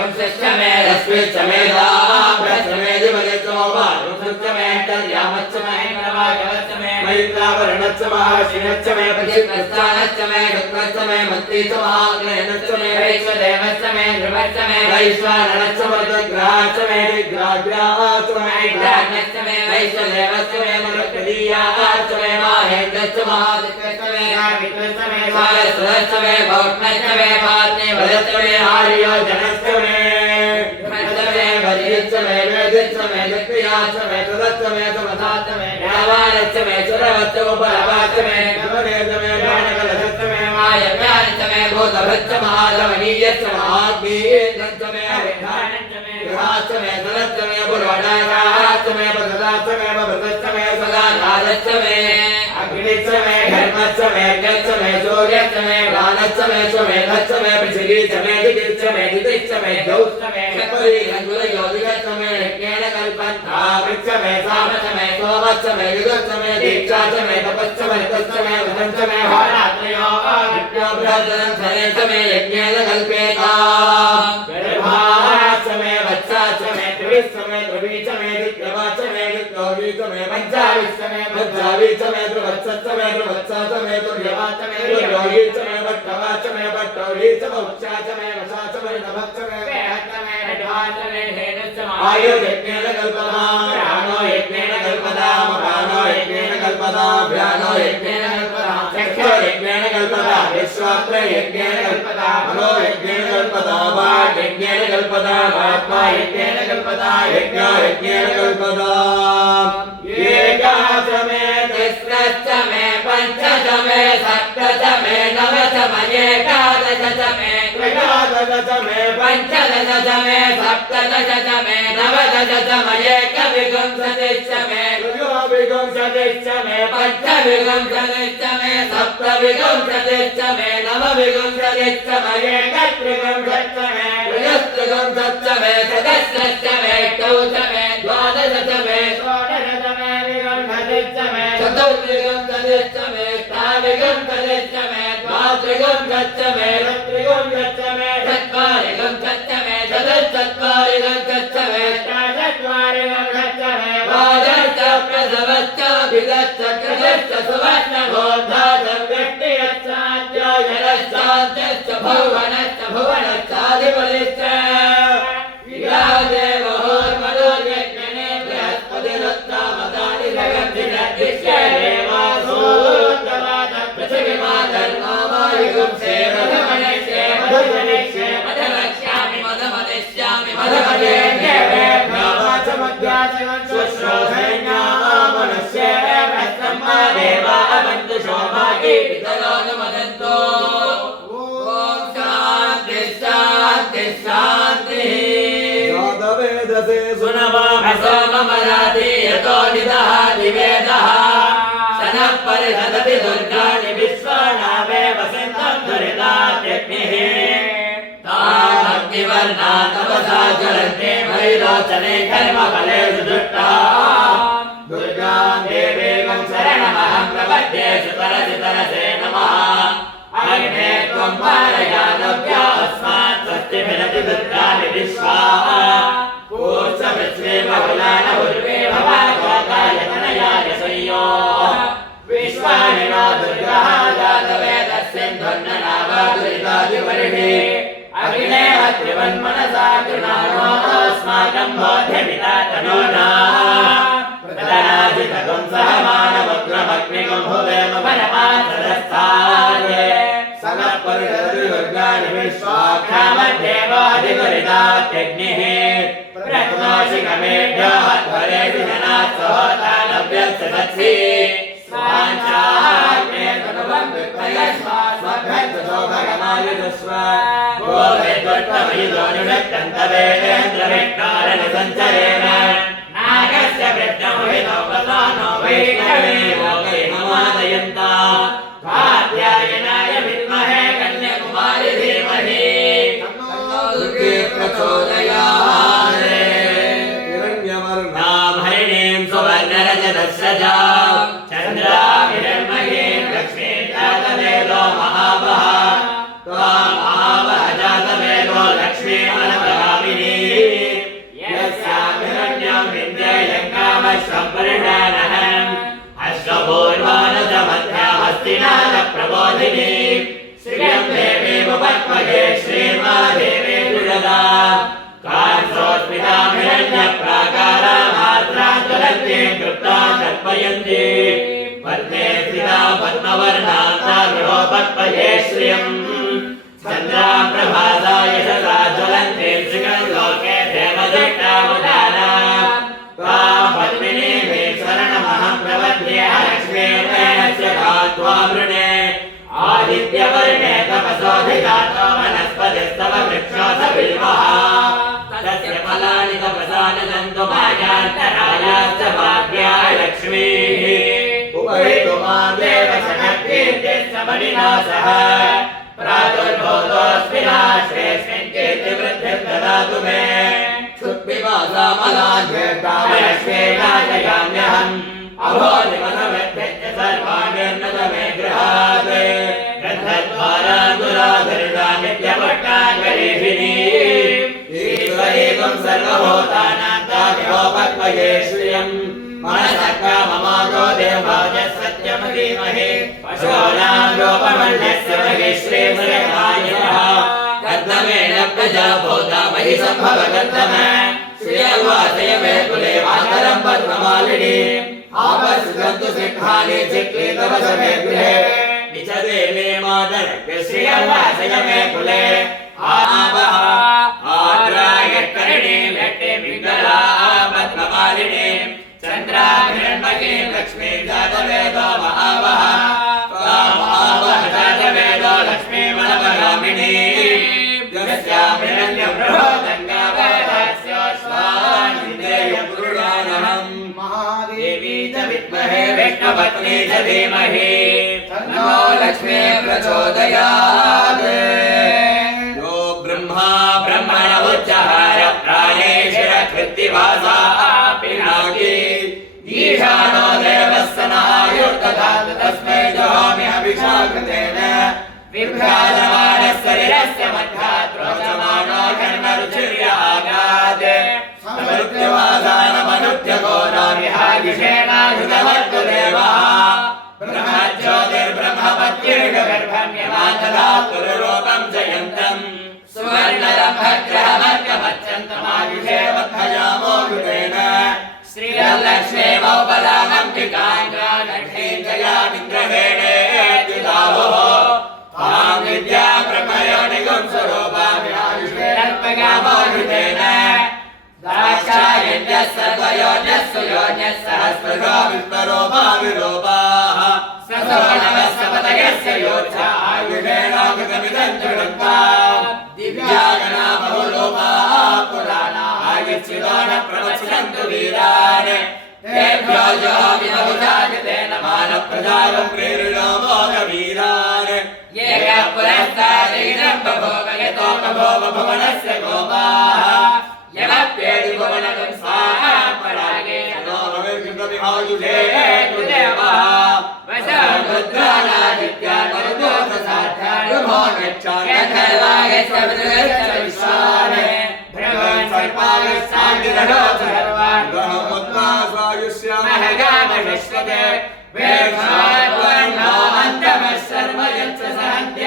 वंशश्चमे रश्मिश्चमे दाभ्रश्चमे दिवगश्चमे वारुश्चमे तर्यामश्चमे नवागवश्चमे मैत्रावरणश्चमे शिवश्चमे प्रतिष्ठानश्चमे शुक्रश्चमे मत्तिश्चमे अग्नयनश्चमे वैश्वदेवश्चमे ध्रुवश्चमे वैश्वानरश्चमे रुद्राश्चमे रुद्राग्राश्चमे ग्राह्यश्चमे वैश्वदेवश्चमे मरुत्कलीयाश्चमे माहेन्द्रश्चमे आदित्यश्चमे विक्रश्चमे सारस्वतश्चमे भौष्णश्चमे पात्नीवदश्चमे आर्योजनश्चमे धर्मश्चमे वज्रश्चमे वेदश्चमे जक्रियाश्चमे तदश्चमे समधाश्चमे रावानश्चमे सुरवश्चमे उपरवाश्चमे गमनेश्चमे गानकलशश्चमे मायव्यानश्चमे भूतभृश्चमे आदमनीयश्चमे आग्नेयश्चमे विधानश्चमे गृहाश्चमे सदश्चमे पुरोडागाश्चमे पददाश्चमे भद्रश्चमे सदानादश्चमे अग्निश्चमे घर्मश्चमे यज्ञश्चमे सूर्यश्चमे प्राणश्चमे स्वमेधश्चमे पृथिवीश्चमे दितिश्चमे दितिश्चमे द्यौश्चमे षट्पदीरङ्गुलयोगिश्चमे यज्ञेन कल्पन्ता वृक्षमे सामश्चमे सोमश्चमे युगश्चमे दीक्षाश्चमे तपश्चमे तश्चमे वदश्चमे होरात्रयो विद्याभ्राजनश्चमे यज्ञेन कल्पेता गर्भाश्चमे वत्साश्चमे त्रिविश्चमे द्रवीश्चमे दिक्यवाश्चमे दिक्योगीश्चमे पञ्चाविश्चमे पञ्चावीश्चमे ध्रुवत्सश्चमे ध्रुवत्साश्चमे तुर्यवाश्चमे तुर्योगीश्चमे भट्टवाश्चमे भट्टौलीश्चमे उच्चाश्चमे वशाश्चमे नभश्चमे वेहश्चमे हेड्वाश्चमे धेनुश्चमे आयुर्यज्ञेन कल्पता प्राणो यज्ञेन कल्पता प्राणो यज्ञेन कल्पता प्राणो यज्ञेन कल्पता चक्षो यज्ञेन कल्पता विश्वात्र यज्ञेन कल्पता मनो यज्ञेन कल्पता वाक् यज्ञेन कल्पता आत्मा यज्ञेन कल्पता यज्ञो यज्ञेन कल्पता एकादशमे तिस्रश्चमे पञ्चदशमे सप्तदशमे नवदशमे एकादशमे त्रयोदशमे पञ्चदशमे सप्तदशमे नवदशमे एकविंशतिश्चमे त्रयोविंशतिश्चमे पञ्चविंशतिश्चमे सप्तविंशतिश्चमे नवविंशतिश्चमे एकत्रिंशतिश्चमे त्रयस्त्रिंशतिश्चमे सहस्रश्चमे चौदशमे द्वादशमे षोडशमे विंशतिश्चमे चतुर्विंशतिश्चमे अष्टाविंशतिश्चमे द्वात्रिंशतिश्चमे षट्त्रिंशतिश्चमे चत्वारिंशतिश्चमे चतुश्चत्वारिंशतिश्चमे अष्टाचत्वारिंशतिश्चमे द्वादशप्रसवश्चाभिदश्च कृतश्च सुवर्णघोर्धासव्यष्टियश्चाद्योजनश्चाद्यश्च भुवनश्च भुवनश्चाधिपतिश्च विरादेवहोर्मदोर्यज्ञने बृहस्पतिरुत्तमदानि जगद्धिजद्धिष्ये देवासोत्तमाद पृथिवीमाधर्मामायुगुंसे मधुमनिष्ये मधुजनिष्ये मधुवक्ष्यामि मधुमदिष्यामि मधुमदेभ्यो शुश्रूषैन्यामनुष्ये ब्रह्मा देवा अवन्तु शोभागी पितरोनुमदन्तो ॐ शान्ति शान्ति शान्तिः जातवेदसे सुनवामसो मम राति यतो निदः दिवेदः शनः परिषदति दुर्गाणि विश्वानावे वसन्तं दुरितात्यग्निः तामग्निवर्णा तपसा ज्वलन्ते भैरोचने कर्मफलेषु दुष्टाः दुर्गां देवीं शरणमहं प्रपद्ये सुतरसे नमः अग्ने त्वं पारयानव्या अस्मात् स्वस्तिभिरति दुर्गाणि विश्वा पूर्वविश्वे बहुलान उर्वे भवाकाय तनयाय संयो विश्वानि नो दुर्गः जातवेदस्यन्धन्ननावादुरितादिवर्हि अग्ने अत्रिवन्मनसा कृणानो अस्माकं बोध्यमिता तनूना प्रतनाजितकं सह मानवग्रमग्निकं भुवेम परमासदस्थाये सनः परिषदुर्गाणि विश्वाख्यामद्देवादिगुरितात्यग्निः प्रत्नोषिकमेभ्यः ध्वरेषु जनात् सहोतानव्यस्य सत्सि स्वाञ्चाग्ने तनुभं विप्रयस्मा स्वभ्यं समायुधस्व गोवेद्वट्टमयुधोऽनुषक्तन्तवेन्द्रविष्टारणसञ्चरेण नागस्य वृद्धमहितो प्रसानो वैष्णवे लोके नमादयन्ता कात्यायनाय विद्महे कन्याकुमारी धीमहि दुर्गे प्रचोदयात् हिरण्यवर्णां हरिणीं सुवर्णरजतस्रजां चन्द्रां हिरण्मयीं लक्ष्मीं जातवेदो महावः त्वां महावः जातवेदो लक्ष्मीमनपगामिनी यस्यां हिरण्यं विन्द्येयं कामश्वम्परिणानहम् अश्वपूर्वानुजमध्यामस्तिनाथप्रबोधिनी श्रियं देवीमुपक्वये श्रीमादेवी दुर्गदा कांसोऽस्मितां हिरण्यप्राकारामात्रां ज्वलन्तीं तृप्तां तर्पयन्ती पद्मे स्थितां पद्मवर्णां तामिहोपक्वये श्रियं चन्द्रां प्रभासा यशसा ज्वलन्तीं श्रियं लोके देवदुष्टामुदानां तां पद्मिनीं शरणमहं प्रपद्ये लक्ष्मीर्मेणस्य धात्वा वृणे आदित्यवर्णे तपसोऽधिजातो वनस्पतिस्तव वृक्षोऽथ बिल्वः तस्य फलानि तपसा न सन्तु मायान्तरायाश्च भाग्याय लक्ष्मीः उपैतु मां देव शनकीर्तिश्च मणिना सह प्रादुर्भूतोऽस्मिन् कीर्तिवृद्धिं ददातु मे क्षुत्पिपासामलाज्ञेतामलक्ष्मीनाशयाम्यहम् अभोनिमनवृद्धिश्च सर्वाण्यन्नत मे गृहात् गन्धद्वारान्तुराधरिता नित्यपट्टाङ्गरीभिनी ईश्वरी त्वं सर्वभूतानां तामिहोपक्वये श्रियम् मनसः काममागो देवाय सत्यं धीमहि पशूनां लोपमण्डस्य महि श्रीमृगायः कर्दमेन प्रजा भूता महि सम्भवगर्दम श्रियवासय मे कुले मातरं पद्ममालिनी आपश्यन्तु सिंहानि चिक्लितव मे गृहे निचते मे मातरं श्रियवासय मे कुले आवः आद्राय करणीं व्यक्तिं पिङ्गला पद्ममालिनीं चन्द्राभिरण्मयीं लक्ष्मीं जातवेदो महावः महावः जातवेदो लक्ष्मीमनपगामिनी यस्यां हिरण्यप्रभोदङ्गावहस्योऽश्वानिन्देयं पुरुषानहम् महादेवी च विद्महे विष्णुपत्नी च धीमहि तन्नो लक्ष्मी प्रचोदयात् यो ब्रह्मा ब्रह्मण उच्चहार प्राणेशिरकृत्तिवासा पिनाकी ईशानो देवः सनायुर्दधातु तस्मै जुहोमि अभिषाकृतेन विभ्राजमानस्य शरीरस्य मध्यात् रोचमानो कर्मरुचिर्यागात् समृत्यवासानमनुत्यघोराविहागिषेणायुधमर्तु देवः ब्रह्मज्योतिर्ब्रह्मपत्युर्गर्भं यमादधात् पुरुरूपं जयन्तम् सुवर्णरम्भग्रहमर्कमच्चन्तमायुषे वद्धयामो कृतेन श्रीरल्लक्ष्मीमौपदामम्बिकाङ्गालक्ष्मीं जयामिन्द्रहेणेत्युदाहुः तां विद्या ब्रह्मयोनिगुं स्वरूपामिहायुषेरल्पगामो कृतेन दाक्षायण्यः सर्वयोन्यः सुयोन्यः सहस्रशो विश्वरूपाविरूपाः ससोनवस्य पतयस्य योच्छा आयुषेणाकृतमिदं जगन्ता दिव्यागणा बहुरूपाः पुराणाः आयुष्यतो न प्रवक्ष्यन्तु वीरान् तेभ्यो जोऽपि बहुजागतेन मानप्रजालं प्रेरिणो मोघवीरान् एकः पुरस्तादीनं बभूव यतोपभूव भुवनस्य गोपाः यमप्येति भुवनगं स्वाहा परागे नोमविकृतमिहायुषे तु देवः वसमुद्रानादित्या मरुदोषसाध्यायुभो गच्छान्यथर्वायस्य विदुरस्य विश्वान् भ्रमन् सर्पायुस्सान्निदधो सर्वान् ब्रह्मपुत्रा स्वायुष्यामः महगामविश्वते वेक्षाद्वर्णो अन्तमः सर्व यच्च सहन्त्य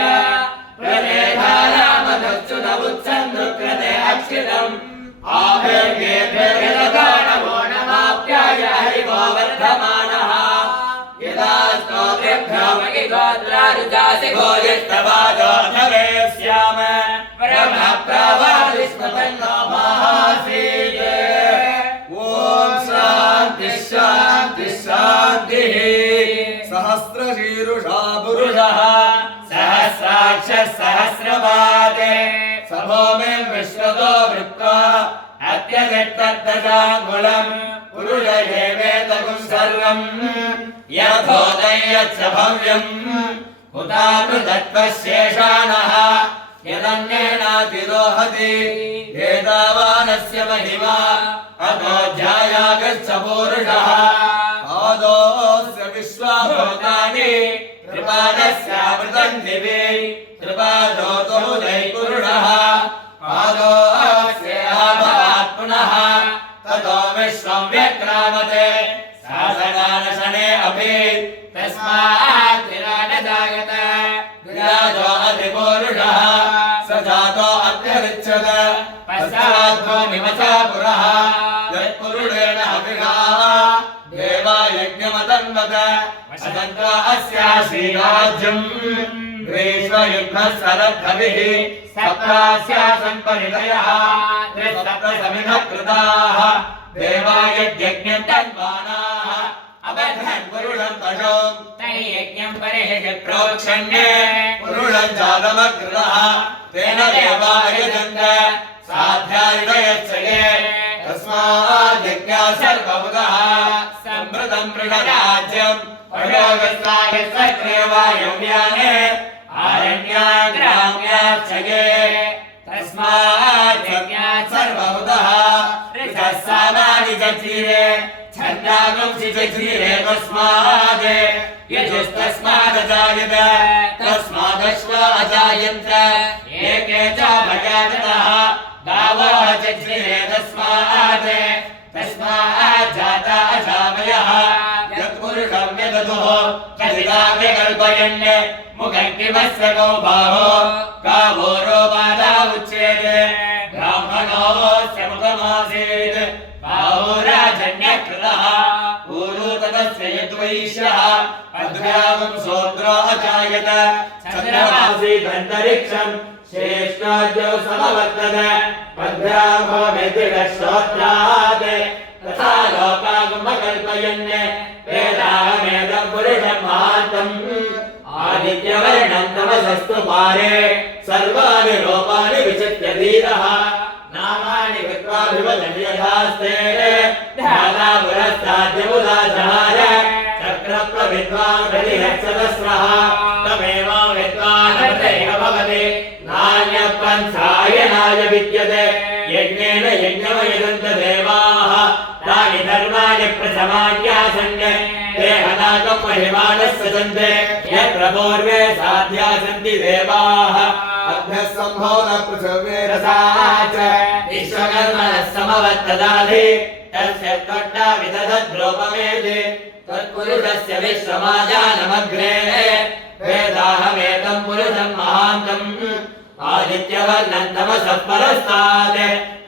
प्रदेधारामधुच्युतमुत्सन्धुकृते अक्षितम् आभिर्गेभिर्यदधा नमो नमाप्याय हरिवो वर्धमानः यदा स्तोत्रेभ्यो मयि गोत्रारुजासि भोजिष्ठवाजो धरे स्याम ब्रह्मप्रवादिष्मतन्नो महासीत् ॐ शान्ति शान्ति शान्तिः सहस्रशीरुषा पुरुषः तद्दशाङ्गुलम् पुरुषदेवेतकुं सर्वम् यथोदयच्च भव्यम् हुतामृतत्वशेषाणः यदन्येनातिरोहति एतावानस्य महिमा अतो ध्यायागच्छ पूरुषः पादोऽस्य विश्वाभूतानि त्रिपादस्यामृतम् दिवि त्रिपादोतो दैपुरुषः पादोऽस्य भवात् पुनः ततो विश्वम् व्यक्रामते शासनानशने अपि तस्मात् विराट जायते विराजो अधिपूरुषः स जातो अत्यरिच्यत पश्चाद्भो निमचा पुरः यत्पुरुषेण अभिगाः देवा यज्ञमतन्वत वसन्तो अस्या श्रीराज्यम् ग्रीष्मयुद्धः सरद्धभिः सप्तास्यासन् परिणयः त्रिसप्तसमिधः कृताः देवा यज्ञम् तन्वानाः अबद्धन् पुरुषम् पशो तैयज्ञम् परिहिष प्रोक्षण्ये पुरुषम् जातमग्रः तेन देवायजन्त साध्यारिणयच्छये तस्माद्यज्ञा सर्वमुदः सम्प्रदम् मृगराज्यम् पशोगस्ताय सक्रियवायव्याने आरण्याग्राम्याच्छये तस्माद्यज्ञा सर्वमुदः ऋषः सामानि जजीरे छन्दागुंसि जजीरे तस्माद् यजुस्तस्मादजायत तस्मादश्वा अजायन्त एके च भयातः गावः जजीरे तस्माद् जाता अजामयः यत्पुरुषम् यदतुः कलिकाव्य कल्पयन् मुखम् किमस्य गो बाहो गावो रोपादा उच्येते ब्राह्मणोऽस्य मुखमासीत् बाहुराजन्यकृतः पूर्वो ततस्य यद्वैश्यः अद्भ्यागम् सोत्रो अजायत चन्द्रमासीदन्तरिक्षम् श्रेष्ठाद्यौ समवर्तत पद्भ्यामो व्यतिरश्रोत्रात् तथा लोकागमकल्पयन् वेदाहमेदम् पुरुषम् महान्तम् आदित्यवर्णम् तमसस्तु पारे सर्वाणि रूपाणि विचित्य धीरः नामानि कृत्वाभिवदन् यथास्ते ध्याता पुरस्ताद्यमुदाचहार चक्रप्रविद्वान् प्रतिहत्सदस्रः तमेव विद्वान् अमृतैव भवति नान्यपन्थायनाय विद्यते यज्ञेन यज्ञमयजन्त देवाः तानि धर्माणि प्रथमान्यासन् ते अनागम् महिमानः सजन्ते यत्र पूर्वे साध्या सन्ति देवाः अभ्यः सम्भोग पृथिवे रसाच विश्वकर्मणः समवर्तदाधि तस्य त्वट्टा विदधद्रूपमेति तत्पुरुषस्य विश्वमाजानमग्रे वेदाहमेतम् पुरुषम् महान्तम् आदित्यवर्णम् तमसः परस्तात्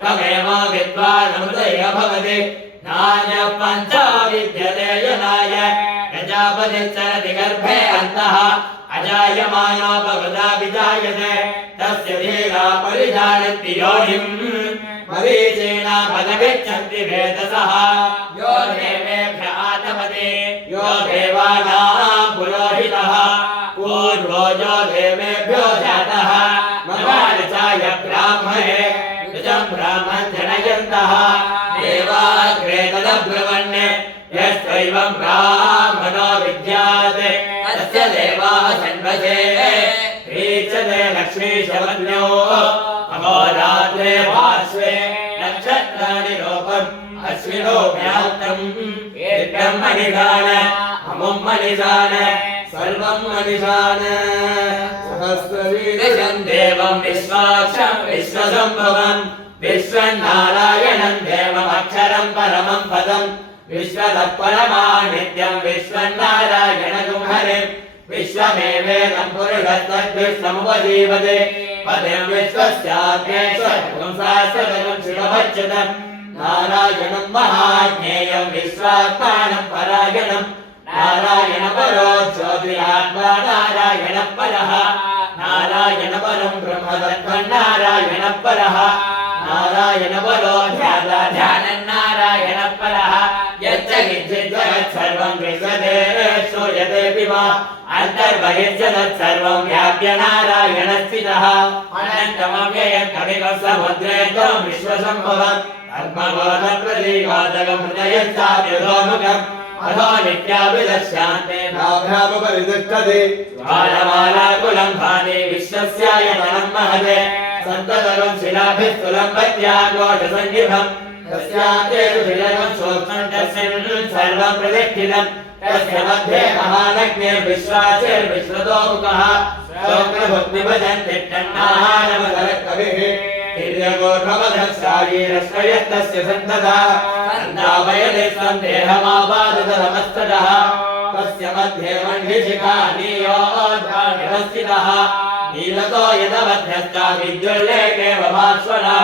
तमेव विद्वानमृतैव भवति नान्यः पन्था विद्यते यनाय प्रजापतिश्चरति गर्भे अन्तः अजायमानोपगता विजायते तस्य धीरा परिजानन्ति योनिम् मरीचीना फलमिच्छन्ति वेदसः यो देवेभ्यः आतपति यो देवानाम् पुरोहितः पूर्वो यो देवेभ्यो जातः ममाचाय ब्राह्मणे युजम् ब्राह्मम् जनयन्तः देवाग्रे तदब्रवन् यस्त्वैवम् ब्राह्मणो विद्यात् तस्य देवाः सन्वशे प्रीच्यते लक्ष्मीशवन्यो अहोरात्रे पार्श्वे नक्षत्राणि रूपम् अश्विनो व्याप्तम् एकम् मनिषान अमुम् मनिषान सर्वम् मनिषान सहस्रवीर्यम् देवम् विश्वाक्षम् विश्वसम्भवम् विश्वन्नारायणम् देवम् अक्षरम् परमम् पदम् विश्वतः परमानित्यम् विश्वन्नारायणगुं हरिम् विश्वमेवेदम् पुरुषस्तद्विश्वमुपजीवते पदम् विश्वस्याग्नेश्वरगुं शाश्वतगुं शिवभज्यतम् नारायणम् महाज्ञेयम् विश्वात्मानम् परायणम् नारायण परो ज्योतिरात्मा नारायण परः नारायण परम् ब्रह्मतत्त्वम् नारायण परः नारायण परो ध्याता ध्यानम् नारायण परः यच्च किञ्चित् जगत् सर्वम् दृश्यते श्रूयतेऽपि वा अन्तर्बहिश्च तत्सर्वम् व्याप्य नारायण स्थितः अनन्तमव्ययम् कविकम् समुद्रे त्वम् विश्वसम्भवम् आत्मबोधप्रतीघातकं हृदयश्चाप्यधोमुखम् अधो नित्याभिदश्यान्ते नाभ्यामुपरिदुष्टते ज्वालमालाकुलं भाति विश्वस्यायतनं महते सन्ततलं शिलाभिस्तुलं पत्याघोषसन्निभम् तस्यान्तेषु शिलकं सूक्ष्मं तस्मिन् सर्वं प्रतिष्ठितम् तस्य मध्ये महानग्निर्विश्वाचिर्विश्वतोमुखः शोक्रभुग्निभजन् तिष्ठन्नाहारमधरकविः हिरण्यगोर्भवधस्यायीरश्रयस्तस्य सन्ततः सन्दापयते स्वं देहमापादतमस्ततः तस्य मध्ये मण्डिशिखा नीयोद्धानिवस्थितः नीलतो यदवध्यस्ता विद्युल्लेखेव भास्वरः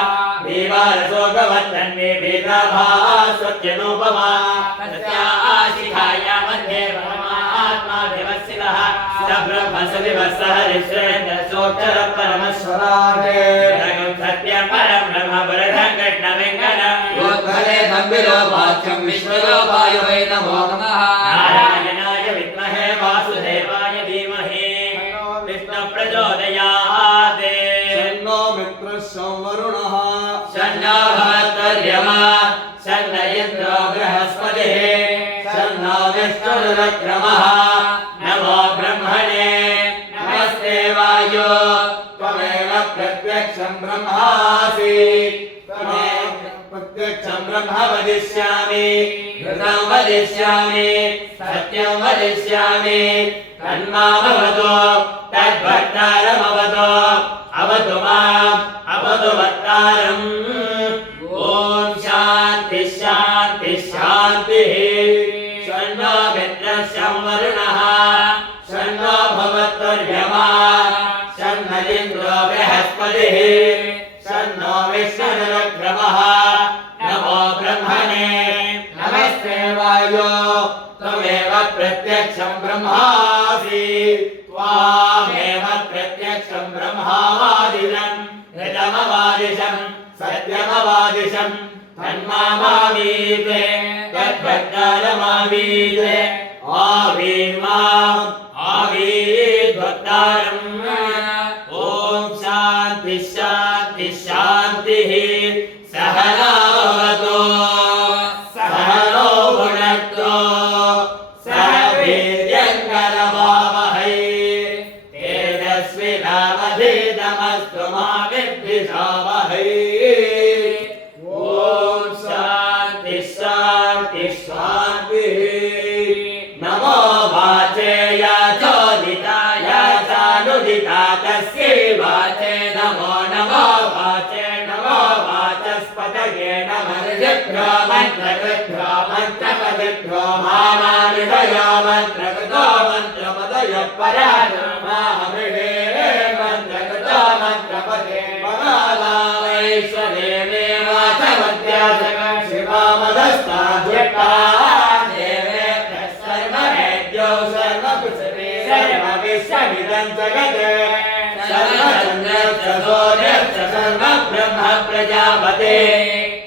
दीवारशोकवर्धन्ये वेदाभास्वत्यनूपमा तस्याशिखाया मध्ये परमात्मा ब्रह्मसविवत्सः ऋष्येन्द्रशोक्षरः परमश्वराटे सत्यं परं ब्रह्म पुरुषं कृष्णवेङ्कटं योद्धरे सम्बिरो वाच्यं विश्वलोपाय वै नमो नमः नारायणाय विद्महे वासुदेवाय धीमहि विष्णुप्रचोदयात् शन्नो मित्रः संवरुणः शन्नो भवत्वर्यमा शन्न इन्द्रो बृहस्पतिः शन्नो विष्णुरुक्रमः नमो ब्रह्मणे नमस्ते वायो त्वमेव प्रत्यक्षं ब्रह्मासि त्वमेव प्रत्यक्षं ब्रह्म वदिष्यामि घृतं वदिष्यामि सत्यं वदिष्यामि तन्मामवतु तद्भक्तारमवतु अवतु माम् अवतु भक्तारम् ॐ शान्ति शान्ति शान्तिः शन्नो मित्रः संवरुणः शन्नो भवत्वर्यमा शन्न इन्द्रो बृहस्पतिः शन्नो विष्णुरुक्रमः नमो ब्रह्मणे नमस्ते वायो त्वमेव प्रत्यक्षं ब्रह्मासि त्वामेव प्रत्यक्षं ब्रह्मावादिनं ऋतमवादिशं सत्यमवादिशं तन्मामावीते तद्भक्तारमावीते आवीर्माम् आवीद्भक्तारम् ॐ शान्ति शान्ति शान्तिः सहनावतु सहनो भुनक्तु सह वीर्यङ्करवावहै तेजस्विनावधीतमस्तु मा विद्विषावहै ॐ शान्ति शान्ति शान्तिः नमो वाचे या चोदिता या चानुदिता तस्यै वाचे नमो नमो वाचे नमो वाचस्पतये नमर्षभ्यो मन्त्रकृभ्यो मन्त्रपदिभ्यो मामाविषयो मन्त्रकृतो मन्त्रपदयो पराजमाहमिषे मन्त्रकृतो मन्त्रपदे परालावैश्वदेवे वाचमध्यासक शिवामदस्ताद्यक्ता देवेभ्यः सर्ववेद्यो सर्वपृथिवी सर्वविश्वमिदं जगत् सर्वचन्द्रश्च सूर्यश्च सर्वब्रह्म प्रजापते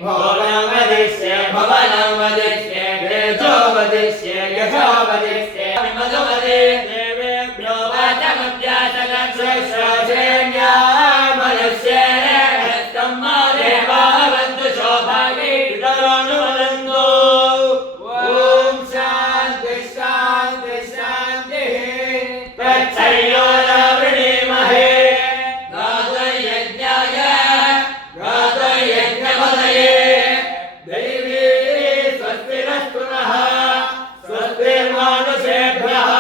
भुवनं वदिष्ये भुवनं वदिष्ये तेजो वदिष्ये यशो वदिष्ये मधुमते देवेभ्यो वाचमध्यासकं सहस्रसेन्याय मनुष्येभ्यस्तं मा देवाः वन्तु शोभागे पितरोऽनुवदन्तु ॐ शान्ति शान्ति शान्तिः तच्छयोरावृणीमहे गातुर्यज्ञाय गातुर्यज्ञपतये दैवी स्वस्तिरस्तु नः स्वस्तिर्मानुषेभ्यः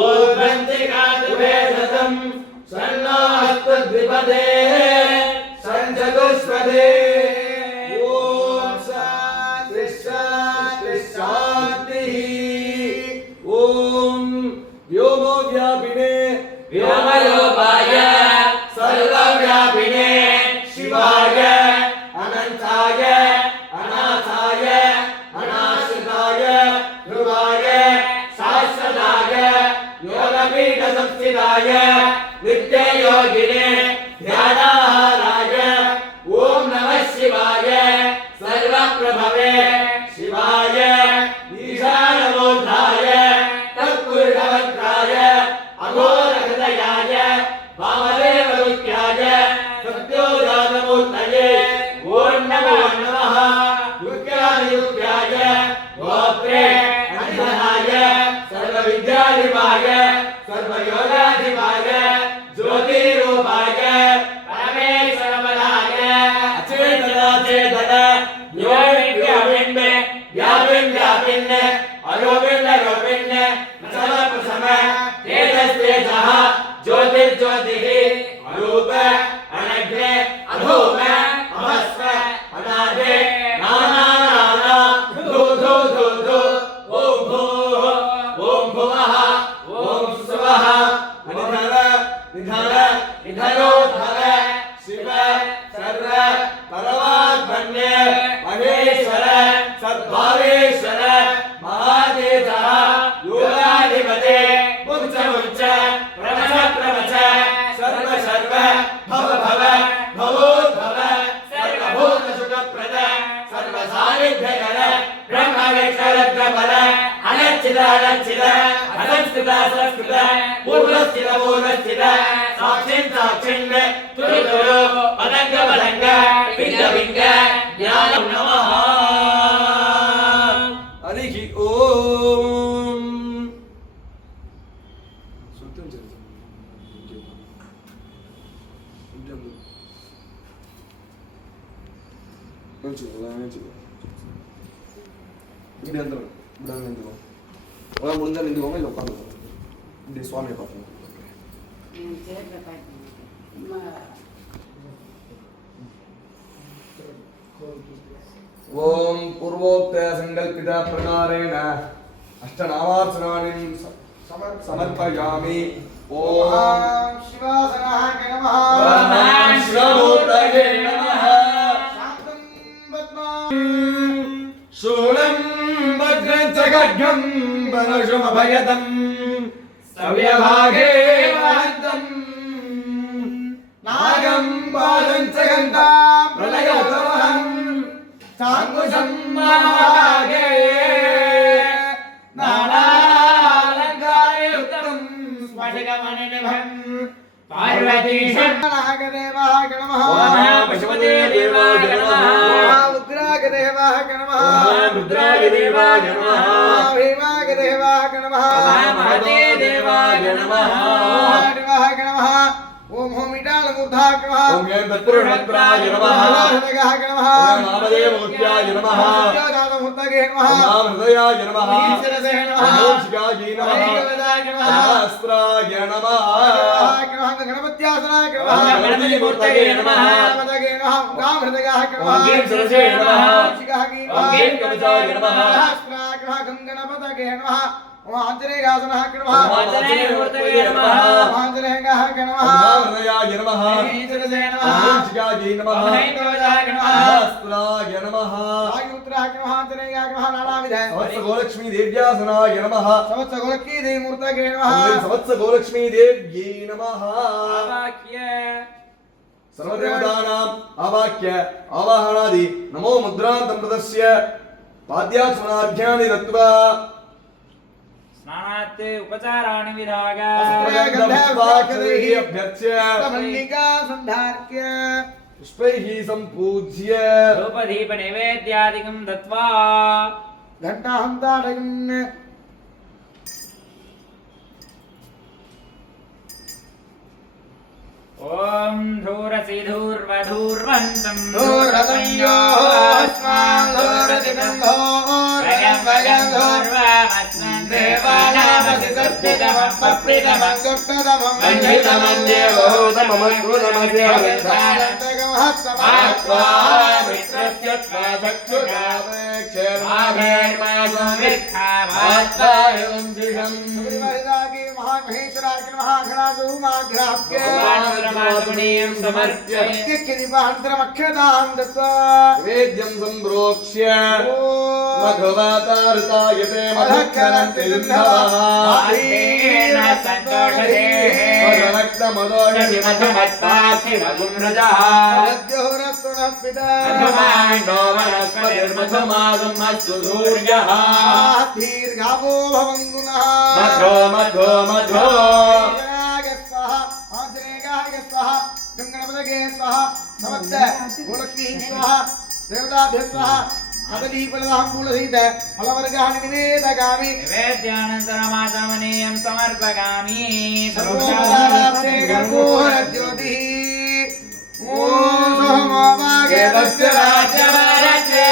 ऊर्ध्वन्ति गातुभे सतम् शन्नो अस्तु द्विपदे सञ्चतुष्पदे ॐ शान्ति शान्ति शान्तिः ॐ व्योमव्यापिने व्योमरूपाय सर्वव्यापिने शिवाय अनन्ताय अनाथाय अनाश्रिताय ध्रुवाय शाश्वताय योगपीठसंस्थिताय नित्ययोगिने ध्यानाहाराय ॐ नमः शिवाय सर्वप्रभवे शिवाय ईशानमूर्धाय तत्पुरुषवक्त्राय अघोरहृदयाय वामदेवरूप्याय सत्योजातमूर्तये ॐ नमो नमः निधन निधनोद्धर शिव सर्व परमात्मन्ये महेश्वर सद्भावेश्वर महादेवः योगाधिपते उच्च उच्च प्रवच प्रवच सर्व सर्व भव भव भवोद्भव सर्वभूत सुखप्रद सर्व सानिध्यकर ब्रह्म विष्णुरुद्रपर अनच्चित अनच्चित असंस्कृत असंस्कृत पूर्वस्थित पूर्वस्थित साक्षिन् साक्षिन् तुरु तुरु पदंग पदंग विंग विंग ज्ञानं नमः हरि ओम இப்படி வந்து இப்படி வந்து நின்றுக்கோ உங்களால் முடிஞ்சா நின்றுக்கோங்க இல்லை உட்காந்துக்கோங்க இப்படி சுவாமியை பார்த்துக்கோங்க ओम पूर्वोक्त संकल्पित प्रकारेण अष्टनामार्चनानि समर्पयामि ओम शिवासनाय नमः ओम शिवमूर्तये नमः शान्तं पद्मं शूलं भद्रं च खड्गं परशुमभयदं सव्यभागे वहन्तं नागं पादं च गन्धां प्रलयोत्तमहं चाङ्कुशं महाभागे नानालङ्कारयुक्तं स्फटिकमणिनिभं पार्वतीशं नागदेवाय नमः पशुपते देवाय नमः रुद्राय देवाय नमः रुद्राय देवाय नमः भीमाय देवाय नमः महते देवाय नमः देवाय नमः ओम होम इडालमूर्धाय नमः ओम यं तत्पुरुषत्राय नमः हृदयाय नमः ओम नामदेवमूर्त्याय नमः दादामूर्तये नमः ओम हृदयाय नमः ईश्वरसे नमः ओम शिखायै नमः ऐकवदाय नमः सहस्राय नमः गणपत्यासनाय ओम नमः गणपतिमूर्तये नमः गणपतये नमः गाम हृदयाय नमः ओम गीं सरसे नमः शिखायै ओम गीं कवचाय नमः सहस्राय नमः गणपतये नमः ओम आंजनेयासनाय नमः ओम आंजनेयमूर्तये नमः ओम आंजनेयाय नमः ओम हृदयाय नमः ईश्वरसे ओम नमः शिखायै नमः ऐकवदाय नमः सहस्राय नमः आयुत्राय नमः आंजनेयाय नमः नानाविध सहस्रगोलक्ष्मी देव्यासनाय नमः सवत्सगोलक्की देवी मूर्तये नमः सहस्रगोलक्ष्मी देव्यै नमः सर्वदेवतानाम् आवाक्य आवाहनादि नमो मुद्रान्तं प्रदस्य पाद्याचमनार्घ्यानि दत्त्वा स्नानात् उपचाराणि विधाय अभ्यर्च्य मल्लिका संधार्क्य पुष्पैः सम्पूज्य धूपदीपनैवेद्यादिकं दत्त्वा घण्टाहन्ताडयन् ॐ धूरसि धूर्वधूर्वन्तं धूरतयोस्मान् धूरतिगन्धो वयं धूर्वामस्मन् देवानामसि सस्थितमं पप्रितमं दुष्टतमं वन्दितमं देवोतममद्भुतमस्य वृत्तानन्तगमहस्तमात्वा मित्रस्य त्वा चक्षुषावेक्षेर्माधेर्मासं विद्धावात्तायं सुग्रीवहृदागे महामहेश्वराय नमः घनादुमाघ्राप्य सर्वमात्मनीयं समर्प्य किच्चिदिपान्तरमक्षतां दत्त्वा वेद्यं सम्प्रोक्ष्य ॐ मघवातारुतायते मधुक्षरन्ति सिन्धवः आधेन सन्तोषदेः मधुमत्पाक्षिमधुमृजः रज्जुरस्तुनः पिता मधुमाण्डो वनस्पतिर्मधुमागम् अस्तु सूर्यः दीर्घावो भवन्तुनः मधो मधो मधो आंजनेयाय स्वाहा आंजनेयाय स्वाहा गंगणपतये स्वाहा समस्त गोलक्ष्मी स्वाहा देवताभ्य स्वाहा कदलीफलदाम्बूलसहित फलवर्गाणि निवेदयामि निवेद्यानन्तरमाचमनीयं समर्पयामि सर्वोपचारार्थे कर्पूरज्योतिः ॐ सोमवागेदस्य राज्यवारचे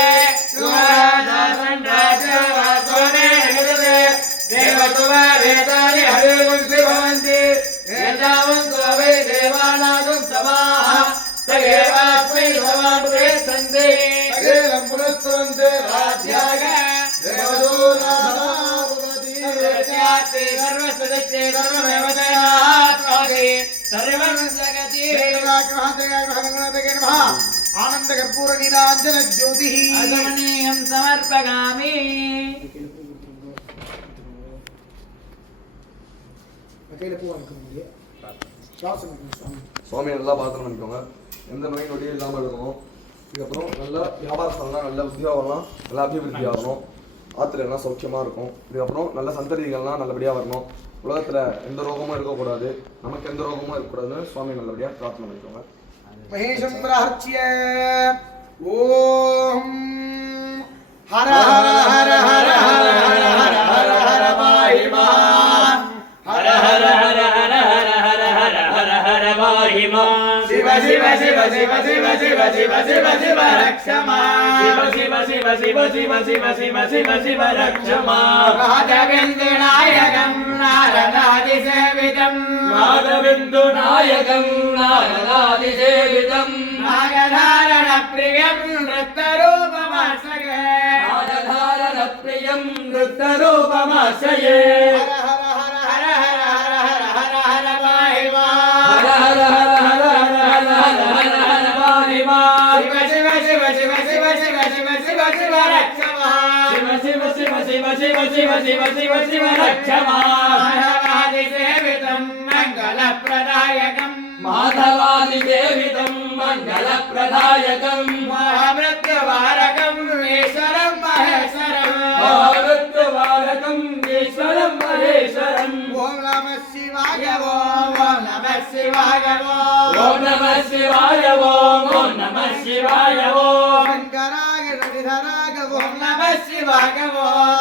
सुराजासन् राज्यवासोनेनगदे देवतुवारेतानि हरिवंशि भवन्ति एतावन्तो वै देवानागं समाः तगेवास्मै भवान् प्रेक्षन्ते तगेलं पुनस्तुवन्ते राज्याय देवदूतानामुपति सर्वस्यात्ते सर्वस्य दत्ते सर्वमेव जयात्मादे सर्वं जगति आनंद कर्पूर नीलांजन ज्योति अगमनीयं समर्पयामि சுவாமி நல்லா பிரார்த்தனை பண்ணிக்கோங்க. எந்த நோய் நொடியும் இல்லாமல் இருக்கணும். இதுக்கப்புறம் நல்ல வியாபாரஸ்தலம்லாம் நல்ல உத்தியோகம் வரலாம், நல்ல அபிவிருத்தி ஆகணும், ஆற்றுல எல்லாம் சௌக்கியமாக இருக்கும். இதுக்கப்புறம் நல்ல சந்ததிகள்லாம் நல்லபடியாக வரணும். உலகத்தில் எந்த ரோகமும் இருக்கக்கூடாது, நமக்கு எந்த ரோகமும் இருக்கக்கூடாதுன்னு சுவாமி நல்லபடியாக பிரார்த்தனை பண்ணிக்கோங்க. महेशं प्रार्थ्य ओम हर हर हर हर हर हर हर हर महिमा हर हर हर हर हर हर हर हर हर महिमा शिव शिव शिव शिव शिव शिव शिव शिव शिव रक्षमा शिव शिव शिव शिव शिव शिव शिव शिव शिव रक्षमा राजविन्दुनायकं नारदादिसेवितं नादबिन्दुनायकं नारदादिसेवितं नागधारणप्रियं नृत्यरूपमाश्रये नागधारणप्रियं नृत्यरूपमाश्रये हर हर हर हर हर हर हर हर हर महिमा हर हर हर हर हर हर हर हर हर महिमा शिव शिव शिव शिव शिव शिव शिव शिव शिव रक्षमा शिव शिव शिव शिव शिव शिव शिव शिव शिव रक्षमा माधवादिसेवितं मङ्गलप्रदायकं माधवादिसेवितं मङ्गलप्रदायकं महामृत्युवारकं ईश्वरं महेश्वरं महामृत्युवारकं ईश्वरं महेश्वरम् ॐ नमः शिवाय ॐ नमः शिवाय ॐ नमः शिवाय ॐ नमः शिवाय ॐ शङ्कराय रविधराय ॐ नमः शिवाय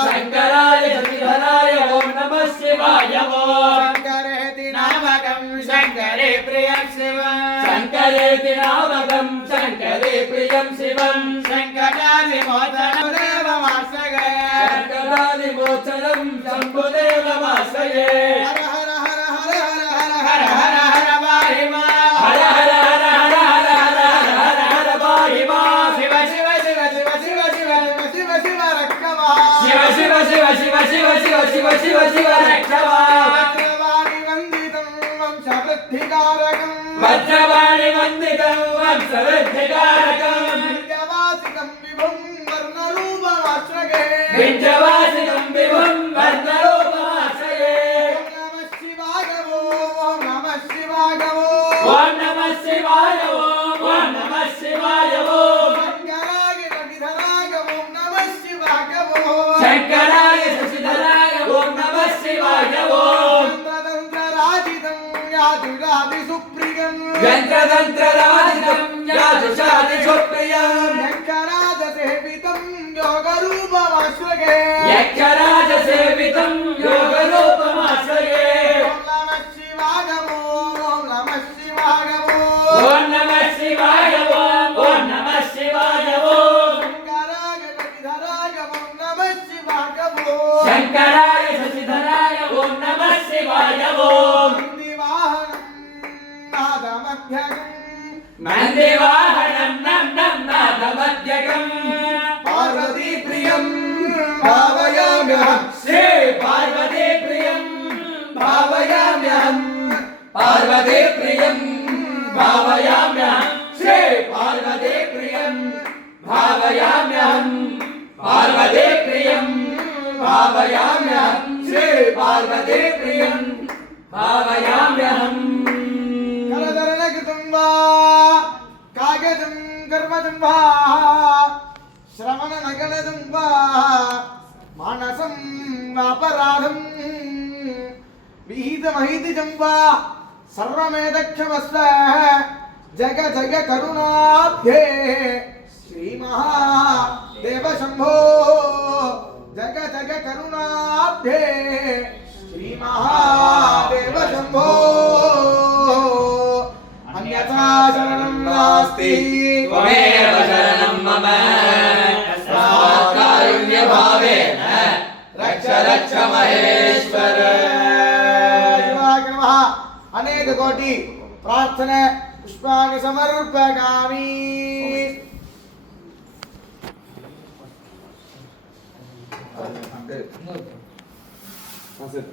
शङ्कराय शशिधराय ॐ नमः शिवाय ॐ शङ्करेति नामकं शङ्करे प्रियं शिवं शङ्करेति नामकं शङ्करे प्रियं शिवं शङ्करादिमोचनं देवमाश्रये शङ्करादिमोचनं शम्भुदेवमाश्रये हर हर हर हर हर हर हर हर हर महिमा हर हर हर हर हर हर हर हर हर महिमा शिव शिव शिव शिव शिव शिव शिव शिव रक्षमा शिव शिव शिव शिव शिव शिव शिव शिव शिव रक्षमा वज्रवाणि वन्दितं वंशवृद्धिकारकं वज्रवाणि वन्दितं वंशवृद्धिकारकं विद्यावासिकं विभुं वर्णरूपमाश्रये विद्यावासिकं विभुं वर्णरूपमाश्रये ॐ नमः शिवाय ॐ नमः शिवाय ॐ नमः शिवाय ॐ शङ्कराय रविधराय ॐ नमः शिवाय शङ्कराय शशिधराय ॐ नमः शिवाय ॐ तन्त्रराजितं याजुरादिसुप्रियं यन्त्रतन्त्रराजितं याजुषादिसुप्रियं शङ्कराजसेवितं योगरूपमाश्रये यक्षराजसेवितं योगरूपमाश्रये ॐ नमः शिवाय ॐ नमः शिवाय ॐ नमः शिवाय ॐ शङ्कराय रविधराय ॐ नमः शिवाय शङ्कराय शशिधराय ॐ नमः शिवाय ॐ नन्दिवाहनं नं नं नादमध्यकं पार्वतीप्रियं भावयाम्यहं श्री पार्वतीप्रियं भावयाम्यहं पार्वतीप्रियं भावयाम्यहं श्री पार्वतीप्रियं भावयाम्यहं पार्वतीप्रियं भावयाम्यहं श्री पार्वतीप्रियं भावयाम्यहं कलधरणकृतं वा कागजं कर्मजं वा श्रवणनगणजं वा मानसं वापराधं विहितमहितिजं वा सर्वमेतक्षमस्व जग जग करुणाब्धे श्रीमहादेव शम्भो जग जग करुणाब्धे श्रीमहादेव शम्भो अन्यथा शरणं नास्ति त्वमेव शरणं मम तस्मात् कारुण्यभावेन रक्ष रक्ष महेश्वर शिवाय नमः अनेक कोटि प्रार्थना पुष्पाणि समर्पयामि சரி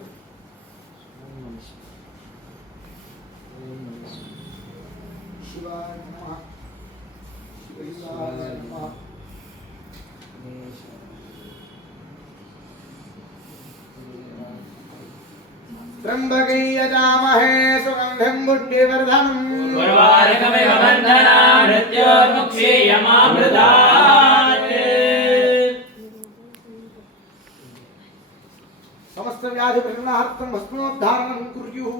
शिवाय नमः शिवाय नमः त्र्यंबकै यजामहे सुगंधिं पुण्यवर्धनम् उर्वारुकमिव बन्धनान् मृत्योर्मुक्षीयमामृतात् समस्त व्याधि प्रशमनार्थं भस्मोद्धारणं कुर्युः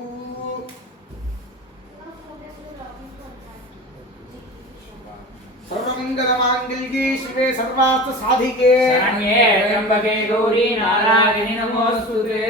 सर्वमंगलमांगल्ये शिवे सर्वार्थ साधिके शरण्ये त्र्यंबके गौरी नारायणि नमोस्तुते